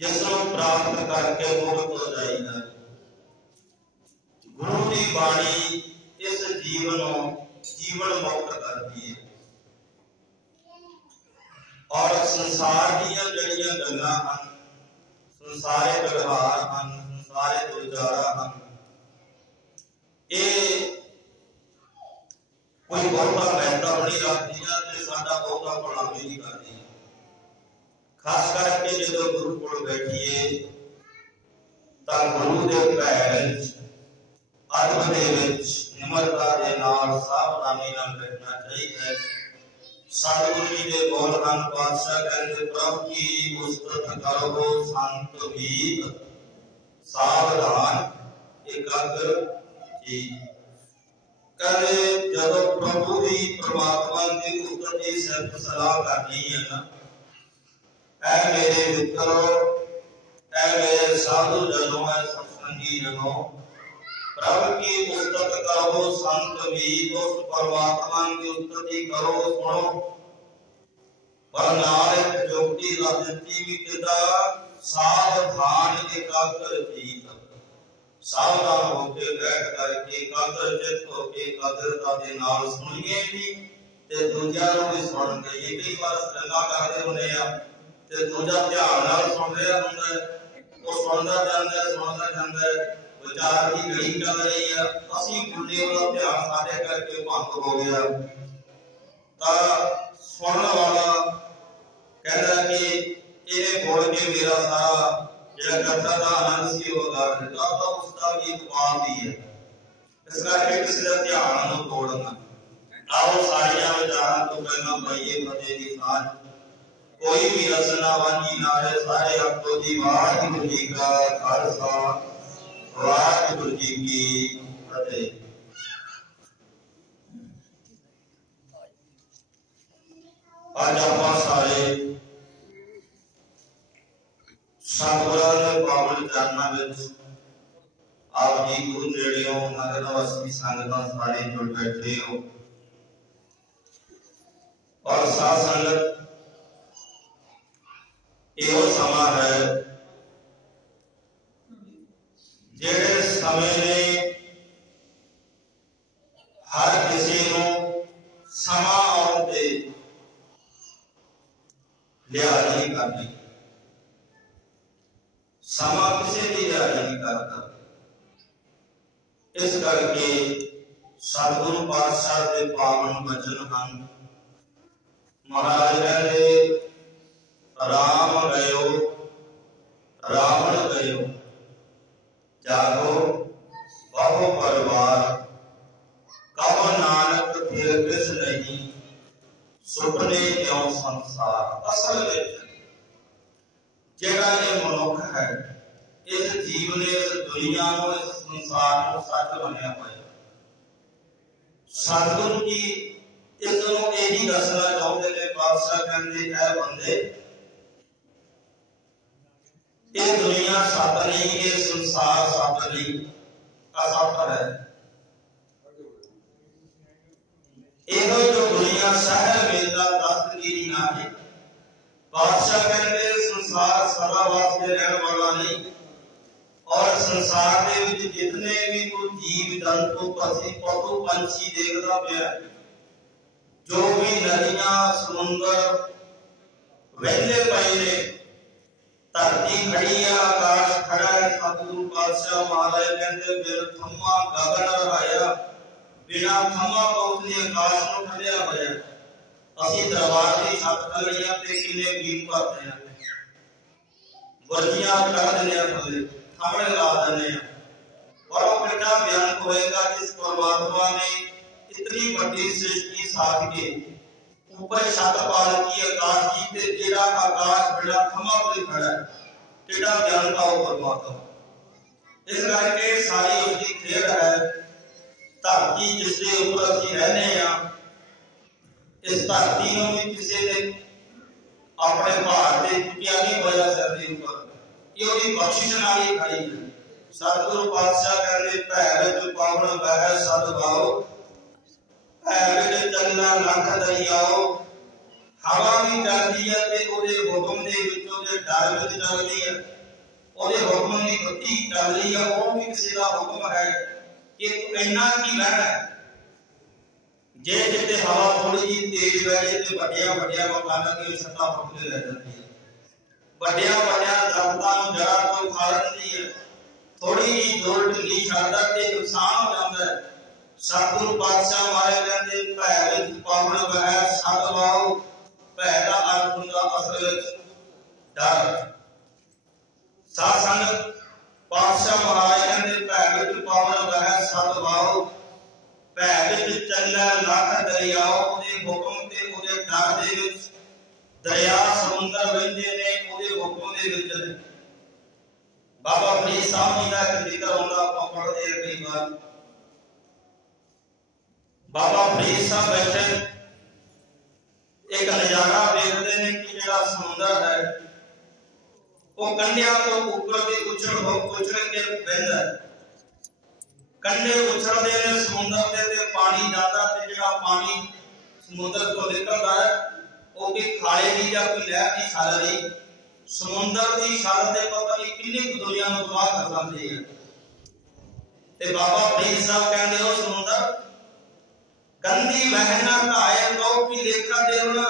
जिसनों प्राप्त करके मुक्त हो जाएगा। बाणी इस जीवन जीवन मुक्त करती है और संसार दीयां जड़ियां गल्लां हन, संसारे व्यवहार हन, संसारे गुजारा हन, ये कोई बहुता महत्व नहीं रखदियां ते साडा बहुता भला भी नहीं करदी। खास करके जो गुरु कोल बैठिए तां गुरु दे पैर अदब दे विच निमरता दे नाल सावधानी नाल बैठना चाहिए। सतगुरु जी दे बोल हन, पातशाह कहंदे प्रभु की उस्तत करो संत मीत सावधान एकाग्र जी। कहंदे जदों प्रभु दी परमात्मा दी उस्तत दी सिफत सलाह करनी है ना, ऐ मेरे मित्रो, ऐ मेरे साधु जनों, ऐ सत्संगी जनों, प्रभु की उस्तत करो संत मीत, उस परमात्मा की उस्तति करो सुनो। पर नानक जोगी राजती भी किदा सावधान एकाग्र जीत। सावधान होके बैठ करके एकाग्र चित होके एकाग्रता दे नाल सुनिए भी ते दूजियां नूं भी सुन दईए। कई बार गल्लां करदे हुंदे आ ते दूजा ध्यान नाल सुन रहा हुंदा है, वो सुनदा जांदा है, विचार की घड़ी चल रही है, असीं भुल्ले वाला ध्यान साडे करके भंग हो गया। तां सुनने वाला कहता कि इन्हें बोल के मेरा सारा जो कथा का आनंद सी होगा तो उसका भी इकबाल भी है। इस करके किसी का ध्यान न तोड़ना। आओ सारिया विचारां तो पहला पाइए फतेह की सांझ। कोई भी रसना वांझी ना रहे, सारे आपको जी वाहिगुरू जी का खालसा वाहिगुरू जी की फतेह। आज आप सारे सतगुरां दे पावन चरनां विच आप जी गुरु नेड़ियों नगर निवासी संगतां सारे जुड़ बैठे हो और साथ संगत यो समा है जेड़े समय ने हर किसी नूं समा आउण ते लिहाज नहीं करनी। समा किसी की लिहाज नहीं करता। इस करके सतगुरु पातशाह के पावन वचन हैं। महाराज कहते राम गयो रावण गयो, जागो बहु परिवार, कब नानक फिर किस नहीं, सुपने क्यों संसार। असल में जेड़ा ये मनुख है इस जीव ने इस दुनिया को इस संसार को सच बनया हुआ है। सतगुरु जी इसनों यही दसना चाहते ने। पातशाह कहते ऐ बंदे ये दुनिया सत नहीं, ये संसार सत नहीं, असत है। एहो जो दुनिया शहर मेला दस्तगिरी ना है। बादशाह कहते संसार सदा वास्ते रहने वाला नहीं और संसार दे विच जितने भी कोई जीव जंतु पशु पशु पंछी देखदा पिया, जो भी नदियां समुंदर वेले पए ने, धरती खड़ी है, आकाश खड़ा है। सतगुरु पातशाह महाराज कहते बिन थम्मा गगन रहाया, बिना थम्मा उसने आकाश को ठंडिया होया। असीं दरबार की छत खड़ियां ते किन्ने बीम भरते हैं, वर्जियां कर देने थले थमड़े ला देने। और वो कितना बयान होएगा जिस परमात्मा ने इतनी बड़ी सृष्टि साध के ऊपर छत पाल की आकाश की ते जेड़ा आकाश बिना थमा कोई खड़ा है, तेरा बयान का वो परमात्मा। इस करके सारी उसकी खेल है। धरती जिसके ऊपर असीं रहने आ, इस धरती नूं भी किसी ने अपने भार से चुकिया नहीं होया सिर के ऊपर, ये उसकी बख्शिश नाल ही खड़ी है। सतगुरु पातशाह कहते भैर विच पावन बह सदभाओ, भैर विच चलना लख दरियाओ। हवा भी चलती है ते ओदे हुक्म दे विच ओदे डर विच चलदी है, ओदे हुक्म दी गति चल रही है, वो भी किसी का हुक्म है। कि इन्ना की बहना है। जे जिते हवा थोड़ी जी तेज बहे तो वड्डिया वड्डिया मकाना की छत्ता फुट के रह जाती है, वड्डिया वड्डिया दरख्तां नूं जड़ा कोई खा लैंदी है, थोड़ी जी जोर ढिल्ली छड्डदा ते नुकसान हो जाता है। सतगुरु पातशाह मारे कहते भै विच पावन वहै सत वाओ, भै दा अर्थ हुंदा असल विच डर। साध संगत पातशाह महाराज कहते भै विच पावन वहै सत वाओ, भै विच चलै लख दरियाओ, उहदे हुक्म ते उहदे डर दे विच दरिया समुंदर वहिंदे ने, उहदे हुक्म दे विच ने। बाबा फरीद साहब जी का एक जिक्र होंदा आपां पढ़दे हैं कई बार। बाबा फरीद साहब बैठे एक नजारा देखते हैं कि जिहड़ा समुंदर है वो कंढिया तो ऊपर के उछल के बहता है, कंढे उछलते हैं समुंदर के पानी जाता ते जिहड़ा पानी समुंदर तो निकलता है वो भी खाले की या कोई लहर की छल नहीं, समुंदर की छल से पता नहीं कितनी दुनिया को तबाह कर सकती है। ते बाबा फरीद साहब कहते हो समुंदर कंधी बहना ढाए तो की लेखा देवना,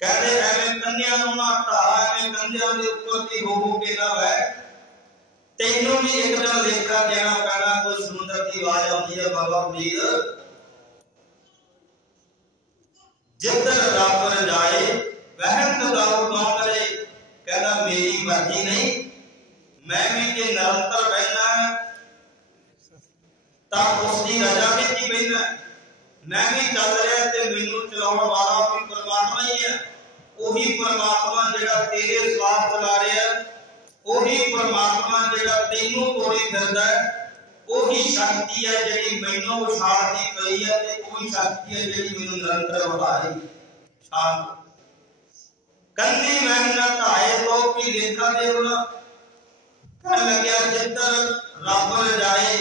कहते एवें कंधियां नूं ना ढा, एवें कंधियां दे उपर दी हो के ना वह, तैनूं भी एक दिन लेखा देना पैना। कोई समुंदर की आवाज आती है बाबा फरीद जिधर रब रजाए वहन दाऊ कौन करे, कहना मेरी मर्जी नहीं, मैं भी जे निरंतर बहना ता उसकी रजा में ही बहना, मैं भी चल रहा ते मैनू चलाउण वाला भी परमात्मा ही है। वही परमात्मा जिहड़ा तेरे स्वार्थ चला रहा है, वही परमात्मा जिहड़ा तैनू तोड़ी फिरदा है, वही शक्ति है जिहड़ी मैनू उछालदी पई है ते वही शक्ति है जिहड़ी मैनू निरंतर बढ़ा रही शांत। कंधी महना ढाए तो की लेखा देवना, कह लग्या जिधर रब रजाए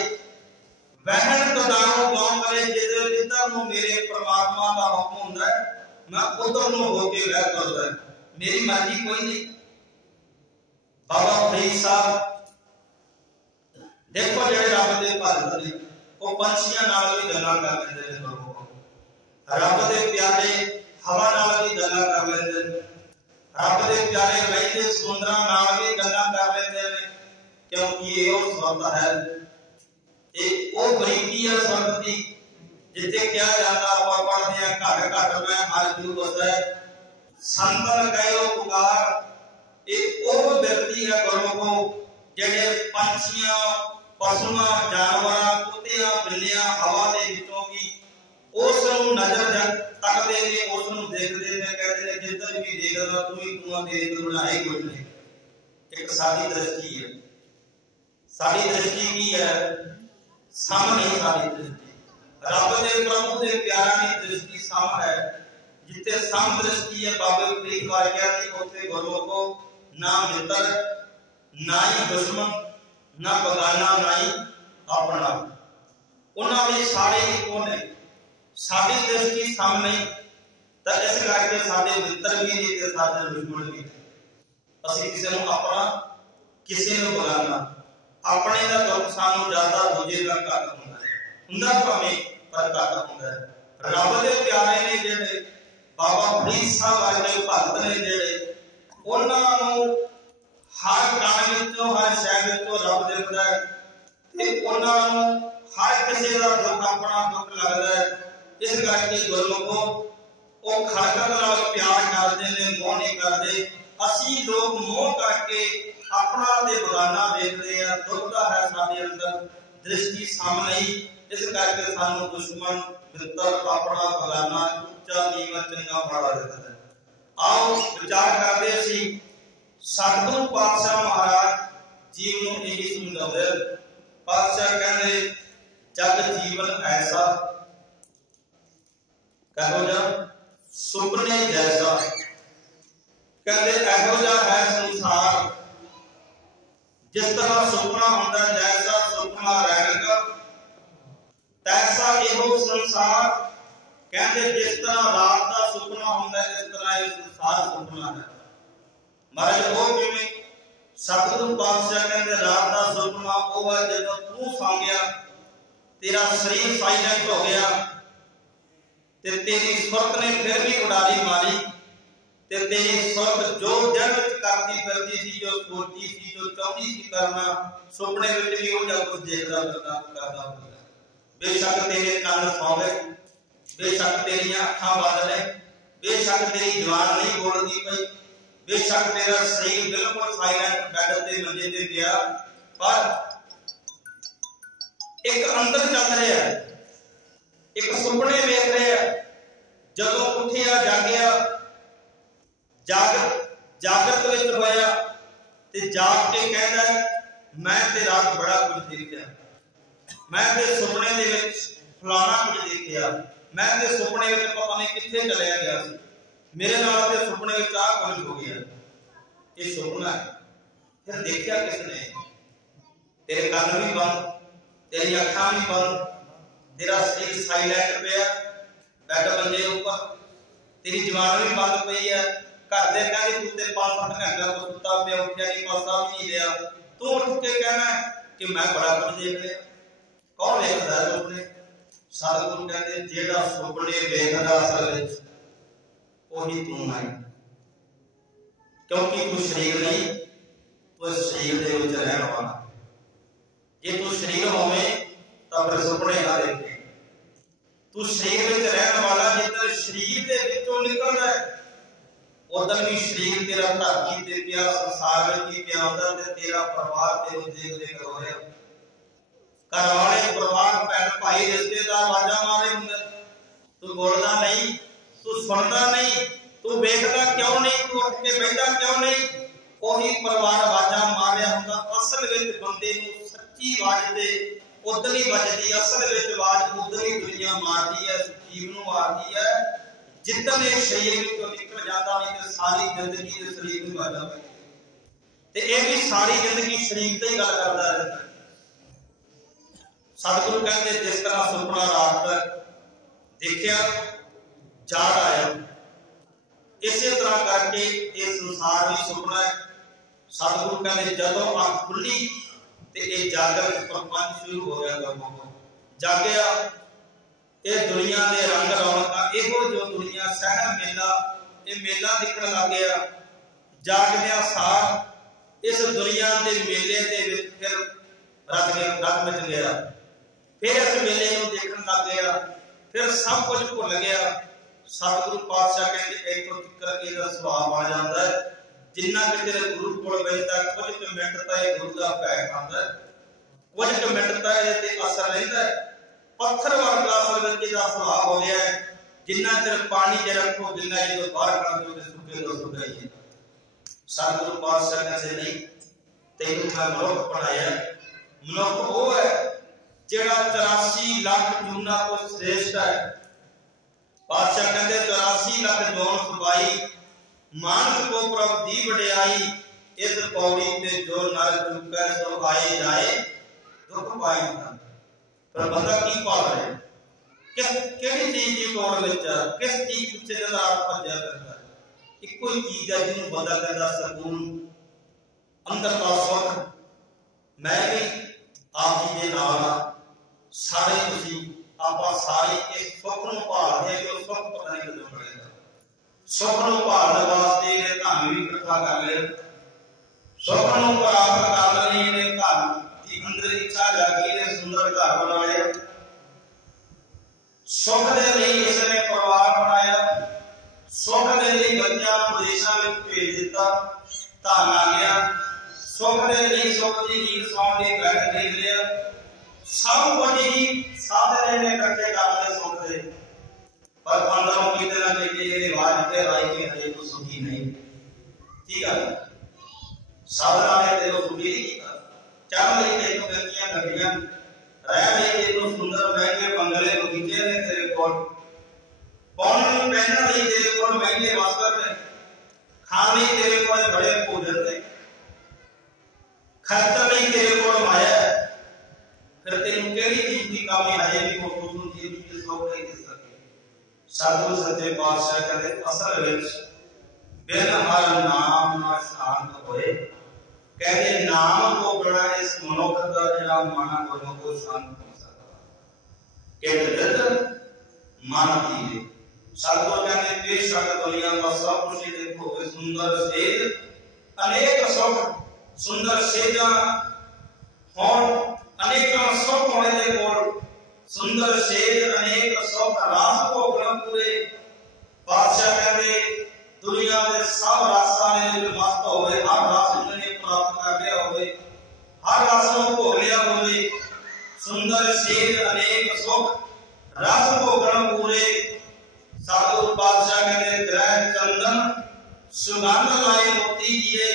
वहन कदाऊ कौन करे, जिधर जिधर नु मेरे परमात्मा का हुक्म हुंदा है मैं उधर नु होके वह करदा है, मेरी मर्जी कोई नहीं। बाबा फरीद साहब देखो जेड़े रब दे भगत ने वो पंछियां नाल भी गल्लां कर लैंदे ने, रब दे प्यारे हवा नाल भी गल्लां कर लैंदे ने, रब दे प्यारे वहिंदे समुंदरां नाल भी गल्लां कर लैंदे ने, क्योंकि ये वो स्वत है, वो बरीकी है स्वत की। जिथे क्या जाता आप पढ़ते हैं घट घट में हर जू बसै संतन कहो पुकार, एक वो व्यक्ति है गुरमुखो जेड़े पंछियां पशुआं जानवरां कुत्तियां बिल्लियां हवा दे विचों की उस नूं नजर तकदे ने, उस नूं देखदे ने, कहदे ने जिधर भी देखदा तू ही तू तेरे तो बनाए कुछ नहीं। एक साडी दृष्टि है, साडी दृष्टि की है सम नहीं, साडी दृष्टि रब दे प्रभु दे प्यारा की दृष्टि सम है। जिथे सम दृष्टि है बाबे फरीद वाक्या की उथे गुरमुखो ना मित्र ना ही दुश्मन ना बगाना ना ही अपना, उन्होंने सारे इको ने। साडी दृष्टि सम नहीं तो इस करके साडे मित्र भी नहीं ते साडे दुश्मन भी। असीं किसी नूं अपना किसी नूं बगाना, अपने दा दुख सानू ज्यादा दूजे दा घट हुंदा भावें पर घट हुंदा है। रब दे प्यारे ने जेड़े बाबा फरीद साहब वर्गे भगत ने जेड़े उन्हां नूं हर काम विचों हर शय विचों रब देखदा है ते उन्हां नूं हर किसी दा दुख अपना दुख लगदा है। इस करके गुरमुखो वो खड़कत नाल प्यार करदे ने, मोह नहीं करदे। असीं लोग मोह करके अपना ते बगाना देखते हैं, दुखदा है साडे अंदर दृष्टि सम नहीं। इस करके सानू दुश्मन मित्र अपना बगाना उच्चा नीवा चंगा माड़ा देता है। आओ विचार करते सी सतगुरु पातशाह महाराज जीव नूं यही समझाउंदे। पातशाह कहंदे जग जीवन ऐसा कहो जा सुपने जैसा, कहंदे एहो जा है संसार जिस तरह सुपना होंदा, जैसा सुपना रहेगा तैसा एहो संसार। कहते जिस तरह रात का सुपना होंदा इस तरह ये संसार सुपना है। महाराज वो किवें सतगुरु पातशाह कहते रात का सुपना वो है जब तू सौ गया, तेरा शरीर साइलेंट हो गया, ते तेरी सुरत ने फिर भी उड़ारी मारी, ते तेरी सुरत जो जग करती फिरती सी, जो सोची सी, जो चाहती सी करना, सुपने में भी हो जा कुछ देखदा करदा होगा। बेशक तेरे कान सौ गए, बेशक तेरी अखां बंद ने, बेशक तेरी जवान नहीं बोलती पई, बेशक तेरा शरीर बिल्कुल साइलेंट बैड ते मंजे ते गया, पर एक अंदर चल रहा है, एक सुपने वेख रहे हैं। जदों उठिया जागिया, जागृत विच होया ते जाग के कहता मैं ते रात बड़ा कुछ देखिया, मैं ते सुपने दे विच फलाना कुछ देखिया, मैं ते सुपने विच पता नहीं कित्थे चलिया गया सी, मेरे नाल ते सुपने विच आ कुछ हो गया। ये सुपना है। फिर देखिया किसने? तेरे कान भी बंद, तेरी अखां भी बंद, तेरा शरीर साइलेंट पे है, बैठ बंदे ऊपर, तेरी जवान भी बंद पई है, घर दे कहंदे तू ते 5-7 घंटे को सुता पिया, उठिया नहीं, पासा भी नहीं लिया, तू उठ के कहना कि मैं बड़ा कुछ देख लिया। कौन देखदा है सुपने? सतगुरु कहते जेड़ा सुपने देखदा असल विच ओही तू है, क्योंकि तू शरीर नहीं, तू शरीर दे विच रहण वाला। जे तू शरीर होवे तां फिर सुपने ना देखे। तू शरीर विच रहण वाला, जिद्दन शरीर दे विचों निकलदा है उदन भी शरीर तेरा धरती ते पिया, संसार विच ही पिया हुंदा, ते तेरा परिवार तेरे देख देख रो रहा। घर वाले, परिवार, भैन भाई, रिश्तेदार आवाज़ां मारे हुंदे, तू बोलदा नहीं, तू सुनदा नहीं, तू वेखदा क्यों नहीं, तू उठ के बैठा क्यों नहीं? ओही परिवार आवाज़ां मार रहा हुंदा। असल विच बंदे नूं सच्ची आवाज़ ते उदन ही बजदी, असल विच आवाज़ उदन ही दुनिया मारदी है, जीव नूं मारदी है जिद्दन ये शरीर विचों निकल जाता, नहीं तो सारी जिंदगी इस शरीर नूं मारदा ते ये भी सारी जिंदगी शरीर ते ही गल करदा रहंदा। सतगुरु कहते जिस तरह सुपना रात देखिया जाग आया, इसे तरह करके ये संसार भी सुपना है। सतगुरु कहते जदों अख खुली ते ये जागृत प्रपंच शुरू हो गया, लोगों को जागया। ये दुनिया के रंग रौनक इहो जो दुनिया शहर मेला, ये मेला दिखण लग गया। जागदिया सार इस दुनिया के मेले के विच फिर रच मच गया, फिर इस मेले को देखण लग गया, फिर सब कुछ भुल गया। सतगुरु पातशाह कहते इत्थों तक इहदा सुभाव आ जाता है, जिन्ना कि तेरे गुरु कोल बैठदा कुछ मिनट तक गुरु का भै खांदा, कुछ मिनट तक इहदे ते असर रहिंदा है। पत्थर वर्गा असल विच इहदा सुभाव हो गया है, जिन्ना चिर पानी च रखो, जिन्ना जो बाहर कर दो सुखे तो सुखा ही है। सतगुरु पातशाह कहते नहीं, तैनूं मैं मनुख बनाया। मनुख वो है जिहड़ा 84 लाख जूना तो श्रेष्ठ है। पातशाह कहते 84 लाख जौन सुबाई, मानस को प्रभ दी वडियाई, इस पौड़ी ते जो नर चुकै सो आए जाए दुख पाई। पर बंदा की पा रहा है, किस केड़ी चीज की तोड़ विच, किस चीज पिछे जदा भज्या करदा है? इक्को ही चीज है जिन्होंने बंदा कहता सकून, अंदर का सुख। मैं भी आप जी के नाल सारे तुसीं आपां सारे इस सुख नूं भालदे कि उह सुख पता नहीं कदों मिलेगा। सुख नूं भालण वास्ते इहने धन भी इकट्ठा कर लिया, सुख नूं प्राप्त करन लई इहने घर दी अंदर इच्छा जागी, इहने सुंदर घर बना लिया। सुख दे लई इसने परिवार बनाया, सुख दे लई बच्चों को विदेशों में भेज दिता, धन आ गया। सुख दे लई सुख की नींद सौण दी बैठ देख लिया, सब कुछ ही साधन ने इकट्ठे कर लिया सुख दे। पर अंदरों किते ना किते ये रिवाज ते राई के हजे तो सुखी नहीं। ठीक है, साधना ने तेरे सुखी नहीं किया। चल लई तेरे को गंदियां गड्डियां, रह लई तेरे को सुंदर महंगे बंगले बगीचे ने तेरे को, पाउण नूं पहनण लई तेरे को महंगे वस्त्र ने, खाण लई तेरे को बड़े भोजन ने, खर्च लई तेरे को माया। फिर तेनू केड़ी चीज की कमी हजे भी महसूस होंदी है कि सुख नहीं दे सके। सतगुरु सच्चे पातशाह कहते असल विच बिन हर नाम ना शांत होए, कहते नाम को बड़ा इस मनुख का जरा मन को शांत कर सकता कहते मन की सतगुरु कहते बेशक दुनिया का सब कुछ देखो सुंदर सेज अनेक सुख सुंदर सेजा होण अनेक सुख होने दे कोल सुंदर सेज अनेक सुख रास भोगण पूरे बादशाह कहते दुनिया के सब रासां ने मस्त होवे हर रास ने प्राप्त कर लिया होवे हर रास को भोग लिया होवे सुंदर सेज अनेक सुख रस भोगण पूरे सतगुरु पातशाह कहते ग्रह चंदन सुगंध लाए मोती गिरे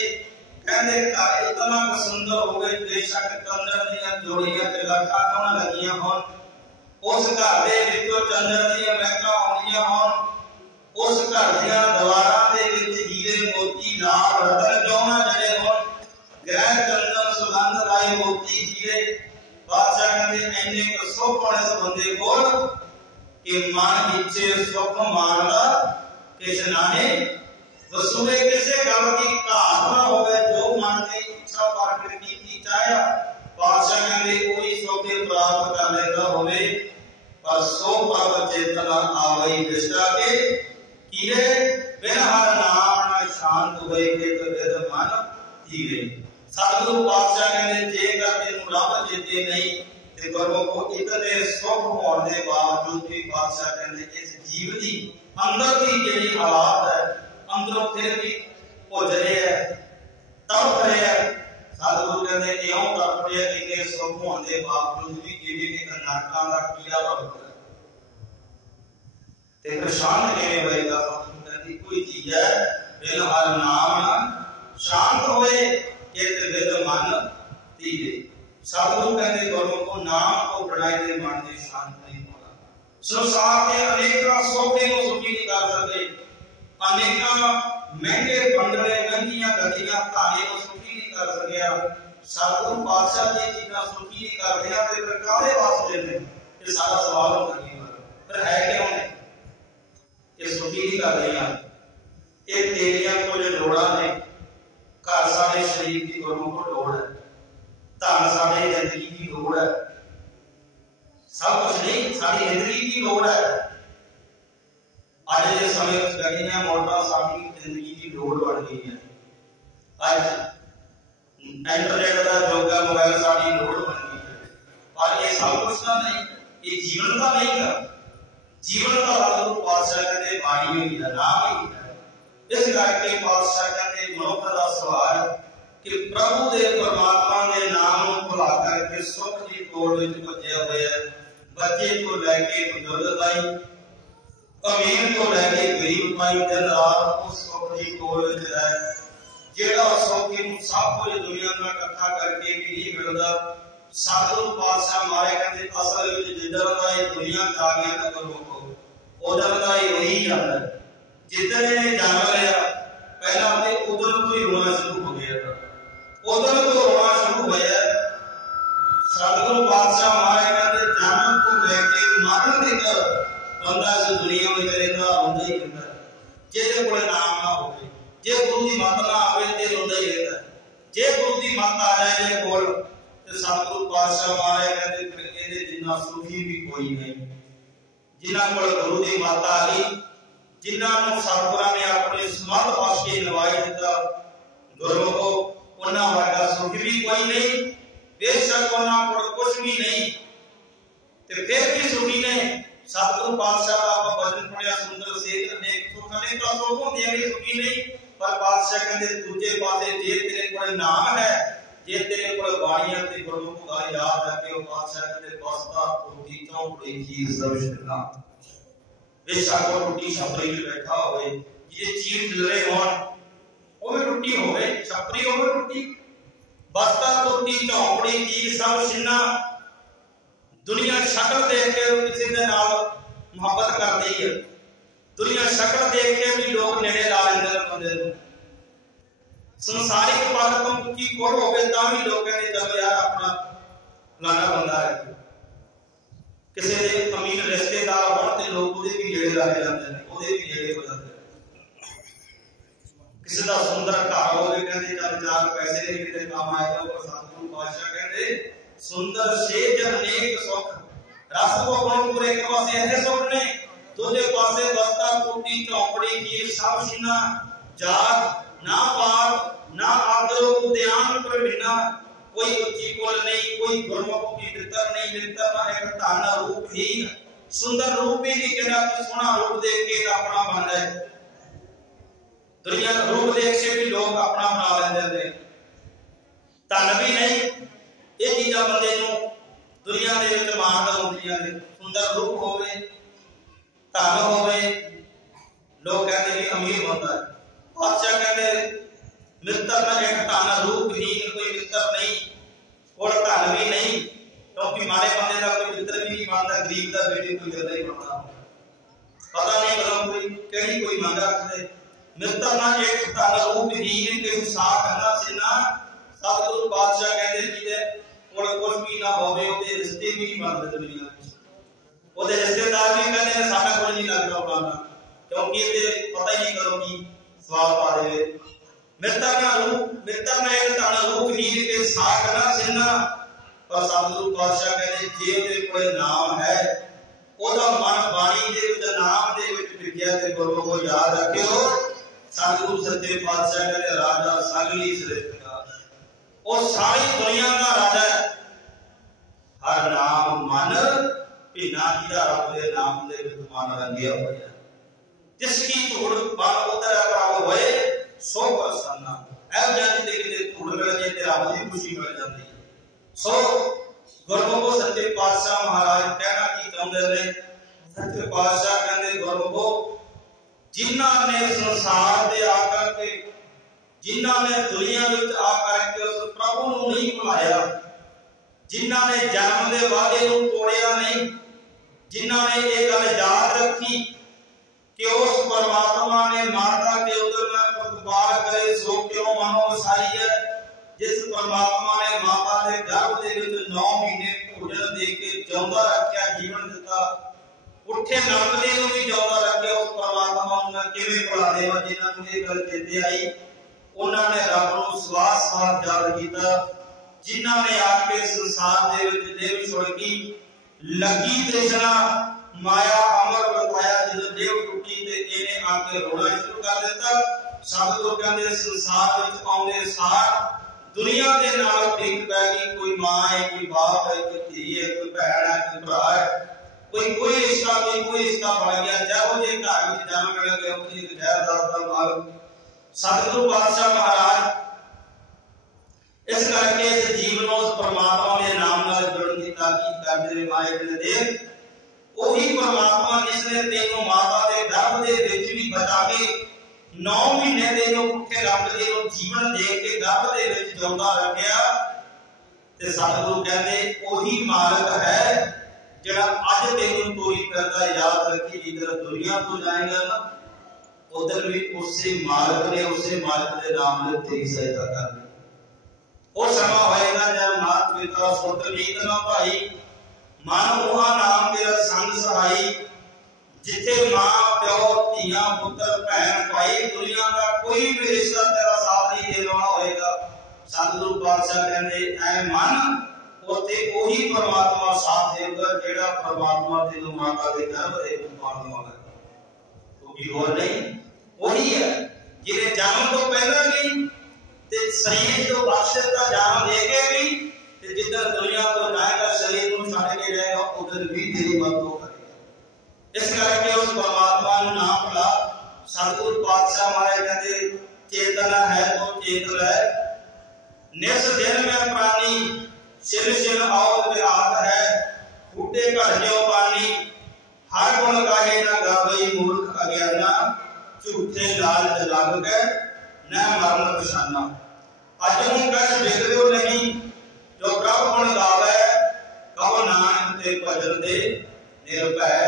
कहते घर इतना सुंदर हो गए बेशक चंद्र दी जोड़ियां ते लाखा कौन लगियां होन उस घर दे विचों चंद्र दी महका आउंदियां होन उस घर दी दीवारां दे विच हीरे मोती लाल रतन जौना जड़े होन ग्रह चंदन सुगंध लाए मोती गिरे पातशाह कहते इन्ने सुख होने इस बंदे कोल कि मन इच्छे सुख मानदा किस नाने वसुए किसे गल की घाट ना होवे जो मन की इच्छा प्रकट की चाहे पातशाह कहते कोई सुख प्राप्त कर लेता होवे पर सो पर चेतना आवई विष्टा के कीरे बिन हर नाम न शांत होए के तो वेद मन धीरे सतगुरु पातशाह कहते जे कर तेनु रब चेते नहीं गुरु को इतने सुख होने के बावजूद भी बादशाह कहते इस जीव की अंदर की जेडी हालात है अंदरों फिर भी भुज रहे है तड़प रहे है सतगुरु कहते क्यों तड़प रहे हैं इतने सुख होने के बावजूद भी जिवे एक नरकां दा कीड़ा भरदा ते परेशान किवें होएगा सतगुरु कहते कोई चीज है बिन हर नाम शांत होए कि विद मन धीरे सतगुरु कहते गुरु को नाम को बढ़ाए दे मन में शांत नहीं होगा संसार के अनेक सौदे को सुखी नहीं कर सकते अनेक महंगे बंगले महंगियां गड्डियां ताने को सुखी नहीं कर सकिया सतगुरु पातशाह जी चीज़ां सुखी नहीं कर दिया ते फिर काहे वास्ते ने ये सारा सवाल होता है पर है क्यों ने ये सुखी नहीं कर रही ये तेरियां कुछ लोड़ा ने घर सारे शरीर की गुरु को लोड़ है धन साड़ी जिंदगी की लोड़ है सब कुछ नहीं साड़ी जिंदगी की लोड़ है आज के समय गाड़ियां मोटर साड़ी जिंदगी की लोड़ बन गई है आज इंटरनेट का युग है मोबाइल साड़ी लोड़ बन गई है पर ये सब कुछ का नहीं ये जीवन का नहीं है जीवन का सतगुरु पातशाह कहते बाणी में ही नाम ही है इस करके पातशाह कहते मनुख का सवाल कि प्रभु दे परमात्मा ने नाम भुला करके सुख की तोड़ विच भजे हुए है बच्चे को लेके बुजुर्ग ताई अमीर को लेके गरीब ताई दिन रात उस सुख की तोड़ विच है जेड़ा सुख की सब कुछ दुनिया में इकट्ठा करके भी नहीं मिलता सतगुरु पातशाह मारे कहते असल विच जिधर दा ये दुनिया आ गया ना गुरु को उधर दा ही वही जाता जिधर ने जन्म लिया पहला ते उधर तो ही रोना शुरू हो गया उधर तो रोना शुरू होया सतगुरु पातशाह मारे कहते जन्म को लेके मरण तक बंदा इस दुनिया में रहता रोंदा ही रहता जेदे कोले नाम ना होवे जे गुरु दी मत ना आवे ते रोंदा ही रहता जे गुरु दी मत आ जाए जे कोल ते सतगुरु पातशाह मारे कहते फिर ਇਹਦੇ जिन्ना सुखी भी कोई नहीं जिन्ना कोल गुरु दी मत आ गई जिन्ना नु सतगुरां ने अपने समर्थ बख्श के नवाई दिता गुरु को उन्ना वर्गा सुख भी कोई नहीं बेशक उन्ना कोल कुछ भी नहीं ते फिर भी सुखी ने सतगुरु पातशाह दा भजन पढ़िया सुंदर से अनेक सुख अनेक सुख होंदे भी सुखी नहीं पर पातशाह कहंदे दूजे पासे जे तेरे कोल नाम है जे तेरे कोल बाणियां ते गुरु को गा याद रखे ओ पातशाह कहंदे बसता टूटी चौपड़ी चीज सब शिला बेशक वो टूटी छपरी में बैठा होवे ये चीज मिल रहे होन ਉਹ ਵੀ ਟੁੱਟੀ ਹੋਵੇ ਛਪਰੀ ਉਹ ਵੀ ਟੁੱਟੀ ਬਸਤਾ ਟੁੱਟੀ ਝੌਂਪੜੀ ਕੀ ਸਭ ਸਿੰਨਾ ਦੁਨੀਆ ਸ਼ਕਲ ਦੇਖ ਕੇ ਕਿਸੇ ਦੇ ਨਾਲ ਮੁਹੱਬਤ ਕਰਦੀ ਹੈ ਦੁਨੀਆ ਸ਼ਕਲ ਦੇਖ ਕੇ ਵੀ ਲੋਕ ਨੇੜੇ ਲਾ ਲੈਂਦੇ ਨੇ ਬੰਦੇ ਨੂੰ ਸੰਸਾਰਿਕ ਪੱਖ ਤੋਂ ਕੀ ਕੋਲ ਹੋਵੇ ਤਾਂ ਵੀ ਲੋਕ ਕਹਿੰਦੇ ਚੱਲ ਯਾਰ ਆਪਣਾ ਫਲਾਣਾ ਬੰਦਾ ਹੈ ਕਿਸੇ ਦੇ ਅਮੀਰ ਰਿਸ਼ਤੇਦਾਰ ਹੋਣ ਤੇ ਲੋਕ ਉਹਦੇ ਵੀ ਨੇੜੇ ਲਾ ਜਾਂਦੇ ਨੇ ਉਹਦੇ ਵੀ ਨੇੜੇ ਹੋ ਜਾਂਦੇ किसी का सुंदर घर हो कहते चल 4 पैसे दे किते काम आएगा, पर सतगुरु पातशाह कहते सुंदर सेज अनेक सुख रस को गुण पूरे एक पासे ऐसे सुख ने, दूजे पासे बस्ता टूटी चौपड़ी की सब सीना जाग ना पाप ना आदरो उद्यान पर बिना, कोई उच्ची कुल नहीं कोई गुरमुख की मित्र नहीं, मित्र ना एक धन रूपहीन सुंदर रूप ही केड़ा सोना रूप देख के अपना बन जाए, दुनिया रूप देख से भी लोग अपना बना लेंदे ने, धन भी नहीं ये चीज़ां बंदे नूं दुनिया दे विच मारदा होंदियां ने, सुंदर रूप होवे धन होवे लोग कहते भी अमीर होता है, बादशाह कहते मित्र ना एक धन रूपहीन कोई मित्र नहीं और धन भी नहीं, क्योंकि मारे बंदे का कोई मित्र भी नहीं बनता, गरीब का बेटे कोई गला ही बनता, पता नहीं कदों कोई कहीं कोई मंग रखते, मित्र ना एक धन रूपहीन के साथ करना सेना, सतगुरु पातशाह कहते जिदे कोल कुछ भी ना होवे ओदे रिश्ते भी नहीं बनते दुनिया विच, ओदे रिश्तेदार भी कहते ने साडा कोल नहीं लगदा फलाना, क्योंकि ये पता ही नहीं करो कि सवाल पा देवे, मित्र ना एक धन रूपहीन के साथ करना सेना, पर सतगुरु पातशाह कहते जे ओदे कोल नाम है ओदा मन बाणी दे विच नाम दे विच विद्या ते गुरु को याद रखियो, सतगुरु सच्चे पातशाह कहते राजा सगली सृष्टि का और सारी दुनिया का राजा है, हर नाम मन बिना जिदा रब दे नाम दे विच मन रंगिया होया, जिसकी धूड़ मन उतर प्राप्त होए सो प्रसन्ना, ऐ जाति ते किते धूड़ मिल जाए ते रब दी खुशी मिल जाती है। सो गुरमुखो सच्चे पातशाह महाराज कहना की चाहुंदे ने, सच्चे पातशाह कहंदे गुरमुखो जिन्हां ने संसार दे आकर के जिन्हां ने दुनिया विच आकर के उस प्रभु नूं नहीं भुलाया, जिन्हां ने जन्म दे वादे नूं तोड़िया नहीं, जिन्हां ने ये गल याद रखी कि उस परमात्मा ने माता के उदर में प्रतिपाल करे सो क्यों मनो वसाई है, जिस परमात्मा ने माता के गर्भ दे विच 9 महीने भोजन दे के जिंदा रखिया जीवन दिता, उठे नरकदे नूं भी जिंदा रखिया, उस परमात्मा नूं किवें भुला देवां जिन्हां नूं ये गल चेते आई, उन्हां ने रब नूं स्वास स्वास याद कीता, जिन्हां ने आके संसार दे विच देव छुड़की लगी तृष्णा माया अमर बताया, जदों देव टुटी ते इहने आके रोना शुरू कर दिता, सतगुरु कहंदे संसार विच आउंदे सार दुनिया के नाल ठीक पै गई, कोई मां है कोई बाप है कोई धी है कोई भैन है कोई भरा है, कोई रिश्ता कोई रिश्ता बन गया, जो जे घर में जन्म मिल गया उसकी जहरदार का माल। सतगुरु पातशाह महाराज इस करके इस जीवन उस परमात्मा के नाम नाल जुड़न की ताकीद करते ने, मालिक ने दे वही परमात्मा जिसने तेनों माता के गर्भ के विच भी बचा के 9 महीने तेनों भुखे रख के जीवन दे के गर्भ के विच जिंदा रखिया, ते सतगुरु कहते वही मालिक है जिहड़ा अज तेनों तोरी करता, याद रखी जिधर दुनिया तो जाएगा ना उधर भी उसे मालिक ने उसे मालिक के नाम में तेरी सहायता करनी। वो समा होएगा जब मात पिता सुत नीत ना भाई, मन मुहा नाम तेरा संग सहाई, जिथे मां प्यो धियां पुत्र भैन भाई दुनिया का कोई भी रिश्ता तेरा साथ नहीं देने वाला होएगा। सतगुरु पातशाह कहते ऐ मन उथे वही परमात्मा साथ देगा जेड़ा परमात्मा तेनों माता के गर्भ दे पालने वाला है, कोई और नहीं, वही है जिन्हें जन्म तो पहले भी ते शरीर जो बख्श का जन्म देके भी ते जिधर दुनिया तो जाएगा शरीर को छाड़ के जाएगा उधर भी तेरी मत हो करेगा। इस करके उस परमात्मा को नाम भुला। सतगुरु पातशाह महाराज कहते चेतना है तो चेत रहे, निस दिन में प्राणी सिर सिर और विराट है, फूटे घर जो पानी हर गुण काहे ना गावई मूर्ख अज्ञाना, झूठे लाल जलाग के न मरण पछाना। अजों कछ बिगड़ो नहीं जो प्रभु गुण गावे, कहो नानक ते भजन दे निर्भय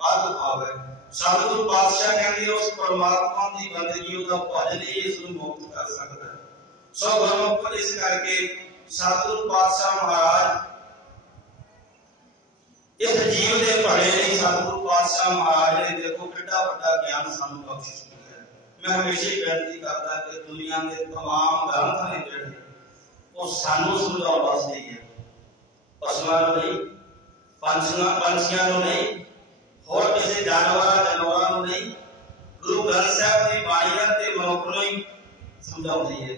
पद पावे। सतगुरु पातशाह कहते उस परमात्मा की बंदगी का भजन ही इसको मुक्त कर सकता है। सो गुरमुख इस करके सतगुरु पातशाह महाराज इस जीव के भले नहीं सतगुरु पातशाह महाराज ने देखो कितना बड़ा ज्ञान सानू बख्शिश किया। मैं हमेशा बेनती करता कि दुनिया के तमाम ग्रंथ ने जिहड़े वो सानू समझाउण वास्ते ही है, पशुओं को नहीं, पंछियों को नहीं, होर किसी जानवरों को नहीं। गुरु ग्रंथ साहब की बाणियां ते मनुख नूं ही समझाउंदी है।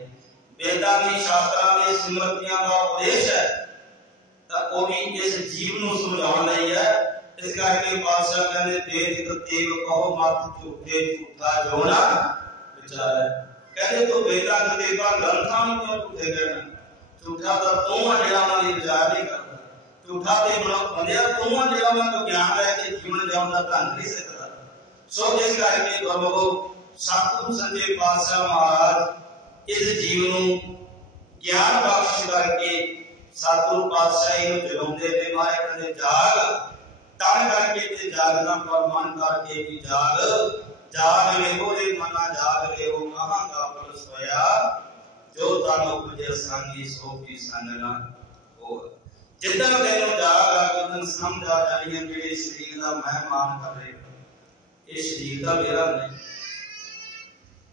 वेदां दी शास्त्रां दी सिमरतियां का उपदेश है तां वो भी इस जीव नूं समझाउण लई है। इस करके पातशाह कहंदे वेद तेग कहो मत झूठे झूठा जो ना विचारै। कहंदे तू वेदां ते ग्रंथां नूं क्यों झूठे कहना? झूठा तो तू है जिहड़ा उन्हां दी विचार नहीं करदा, झूठा ते मनुख बंदिया तू है जिहड़ा उन्हां तों ज्ञान लैके जीवन जिउण दा ढंग नहीं सिखदा। सो इस करके गुरमुखो सतगुरु सच्चे पातशाह महाराज इस जीव नूं ज्ञान बख्श करके सतगुरु पातशाही नूं जगाउंदे ने। मारे कहंदे जाग तन करके ते जागना पर मन करके भी जाग, जाग ले होरे मना जाग ले हो महा का फल सोया, जो तन उपजे संगी सो भी संग ना हो। जितना तेनों जाग आ उदन समझ आ जानी है जेड़े शरीर दा मैं मान करे ये शरीर का मेरा नहीं।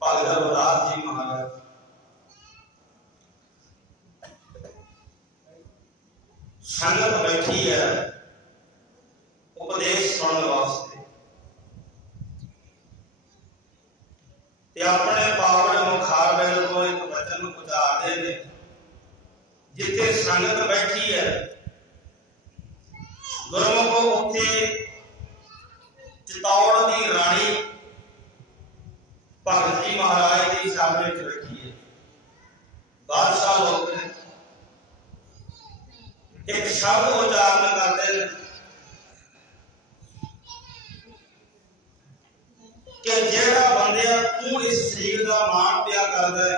भगत रघुदास जी महाराज संगत बैठी है उपदेश सुनने वास्ते ते अपने पावड़ मुखार वेल को एक वचन उचारते ने। जिथे संगत बैठी है गुरमुखो उत्थे चितौड़ दी रानी भगत जी महाराज की सामने बैठी है। बादशाह लोग ने एक शब्द उच्चारण करते हैं कि जेड़ा बंदिया तू इस शरीर का मान प्या करदा है,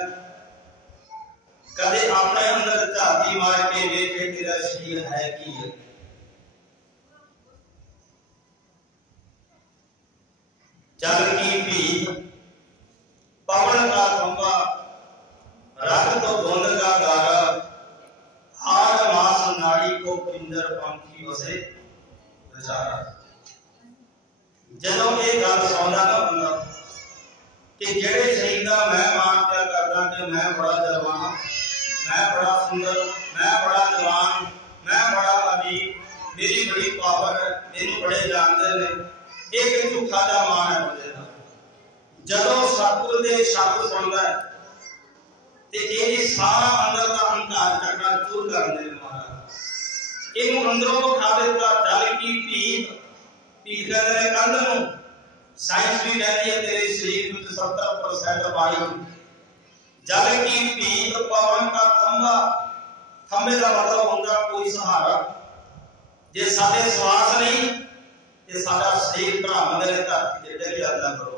कदे अपने अंदर झाती मार के वेख के तेरा शरीर है की है। जल की भीत पवन का खंभा रग तो धुंध का गारा, हाड़ मास नाड़ी को पिंजर पंखी वसे बेचारा। जदों ये गल सुनदा ना बंदा कि जेड़े शरीर का मैं मान प्या करदा कि मैं बड़ा जवान, मैं बड़ा सुंदर, मैं बड़ा जवान, मैं बड़ा अमीर, मेरी बड़ी पावर है, मैनू बड़े जानते ने, एक झूठा दा मान है बंदे दा। जदों सतगुरु दे शब्द सुनदा है ते ये सारा अंदर दा अहंकार चकना चूर कर दे महाराज। इनू अंदरों खा देता। जल की भीत भीत कहते हैं कंध नूं। साइंस भी कहती है तेरे शरीर में 70% पानी। जल की भीत पवन का खंभा, खंभे का मतलब होता कोई सहारा। जे साडे श्वास नहीं ते साडा शरीर भरावन दे धरती ते डिग जांदा करो।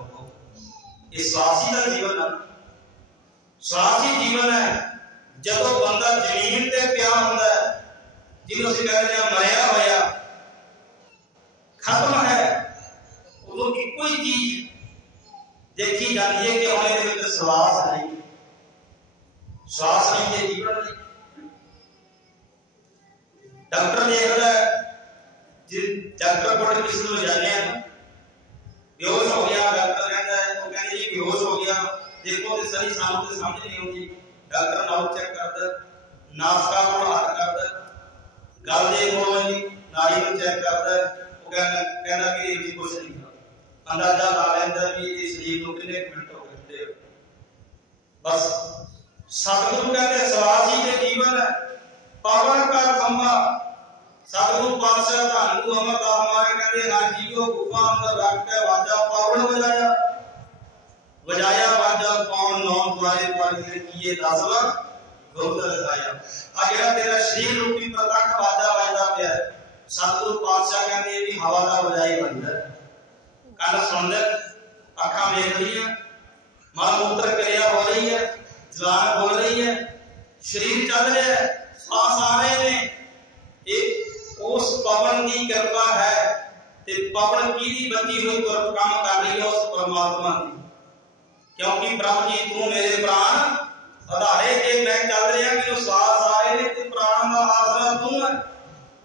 ये श्वास ही का जीवन है, श्वास ही जीवन है। जदों बंदा जमीन ते पिया हुंदा है, जिन्हों असीं कहते हैं मरिया होया खत्म है, उदों की कोई चीज देखी जाती है कि हुण इहदे विच श्वास नहीं, श्वास नहीं ते जीवन नहीं। डॉक्टर देखदा है, डॉक्टर कोल किसी नूं जाने बेहोश हो गया, डॉक्टर कहता है वो कहते जी बेहोश हो गया, देखो तो सही सानू तो समझ नहीं आती। डॉक्टर नाउ चेक करता, नासका को हाथ करता, गल दे कोल जी नाड़ी को चेक करता, वो कहना कि ये कुछ नहीं था, अंदाजा ला लेंदा भी इस शरीर को कितने मिनट हो गए। बस सतगुरु कहते श्वास ही ते जीवन है। पवन का खंभा सतगुरु पातशाह धन गुरु अमरदास महाराज कहते हाँ जीवो गुफा अंदर रख के वाजा पवन बजाया, बजाया वाजा कौन नौ द्वारे द्वारे किए 10 गुरु लगाया। आ जेड़ा तेरा शरीर रूपी प्रतख वाजा बजदा पिया सतगुरु पातशाह कहते भी हवा दा बजाई बजदा। कन सुनदे, अखां वेख रही है, मल मूत्र क्रिया हो रही है, जबान बोल रही है, शरीर चल रहा है, सांस आ रहे ने। एक उस पवन की कृपा है ते पवन की दी बची हुई तुरंत काम कर रही है उस परमात्मा की। क्योंकि प्रभु जी तू मेरे प्राण आधारे के मैं चल रहा कि श्वास आ रहे ते प्राण का आसरा तू है,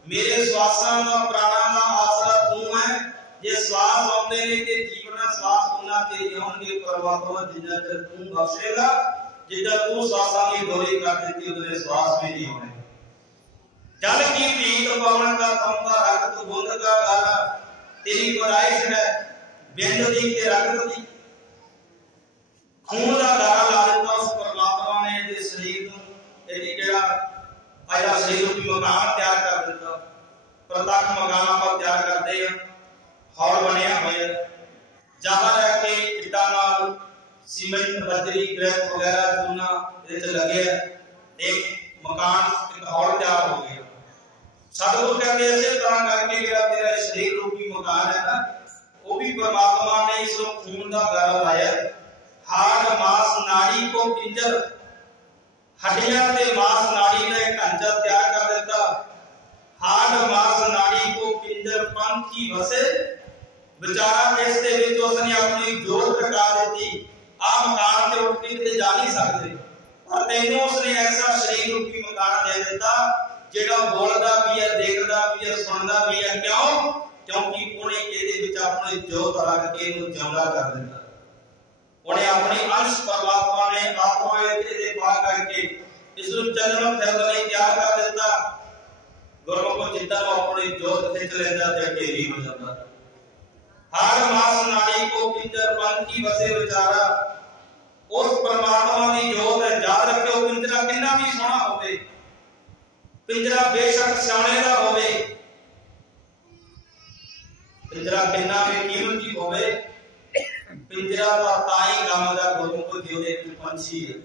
मेरे श्वासां का प्राणा का आसरा तू है। जे श्वास आते ने ते जीवन श्वास उन्ना ते होंगे परमात्मा जिन्ना चਿਰ तू बख्शेगा जिदा तू श्वासां की डोरी कर देती उतने श्वास भी नहीं होने जल की भीत पवन का थमका रख तू बूंद का गारा तेरी पैदाइश है बिंद दी के रगत दी खून का गारा ला दिता उस परमात्मा ने इस शरीर को तेरी जेड़ा आया शरीर रूपी मकान तैयार कर दिता प्रत्यक्ष मकान आप तैयार करते हैं हॉल बनया हुआ जहां रह के इट्टा नाल सीमेंट बजरी ग्रेट वगैरह चूना इधर लगे एक मकान एक हॉल तैयार हो गया सतगुरु कहते इसे तरह करके जेड़ा तेरा शरीर रूपी मकान है ना वो भी परमात्मा ने इस खून का गारा लाया हाड़ मांस नाड़ी को पिंजर हड्डियां ते मांस नाड़ी का एक ढांचा तैयार कर देता हाड़ मांस नाड़ी को पिंजर पंखी वसे बेचारा इस दे विच उसने अपनी जोत लगा देती आ मकान ते उठ के जा नहीं सकते पर तैनूं उसने ऐसा शरीर रूपी मकान दे देता जेड़ा बोलदा भी है देखदा भी है सुनदा भी है क्यों क्योंकि उन्हें ਇਹਦੇ ਵਿੱਚ अपनी जोत रख के इहनूं जिंदा कर दिता उन्हें अपनी अंश परमात्मा ने आत्मा दे पा करके इसको चंद्रम फिरन लई तैयार कर दिता गुरु को जिद्दां अपनी जोत खिंच लेंदा ते ढेरी हो जाता हाड़ मांस नाड़ी को पिंजर पंखी वसे बेचारा उस परमात्मा की जोत है याद रखियो पिंजरा कितना भी सोहना होवे पिंजरा बेशक सोने का होवे पिंजरा कितना भी कीमती होवे पिंजरा का ताई गामदा गुरु को जिउदे पंछी है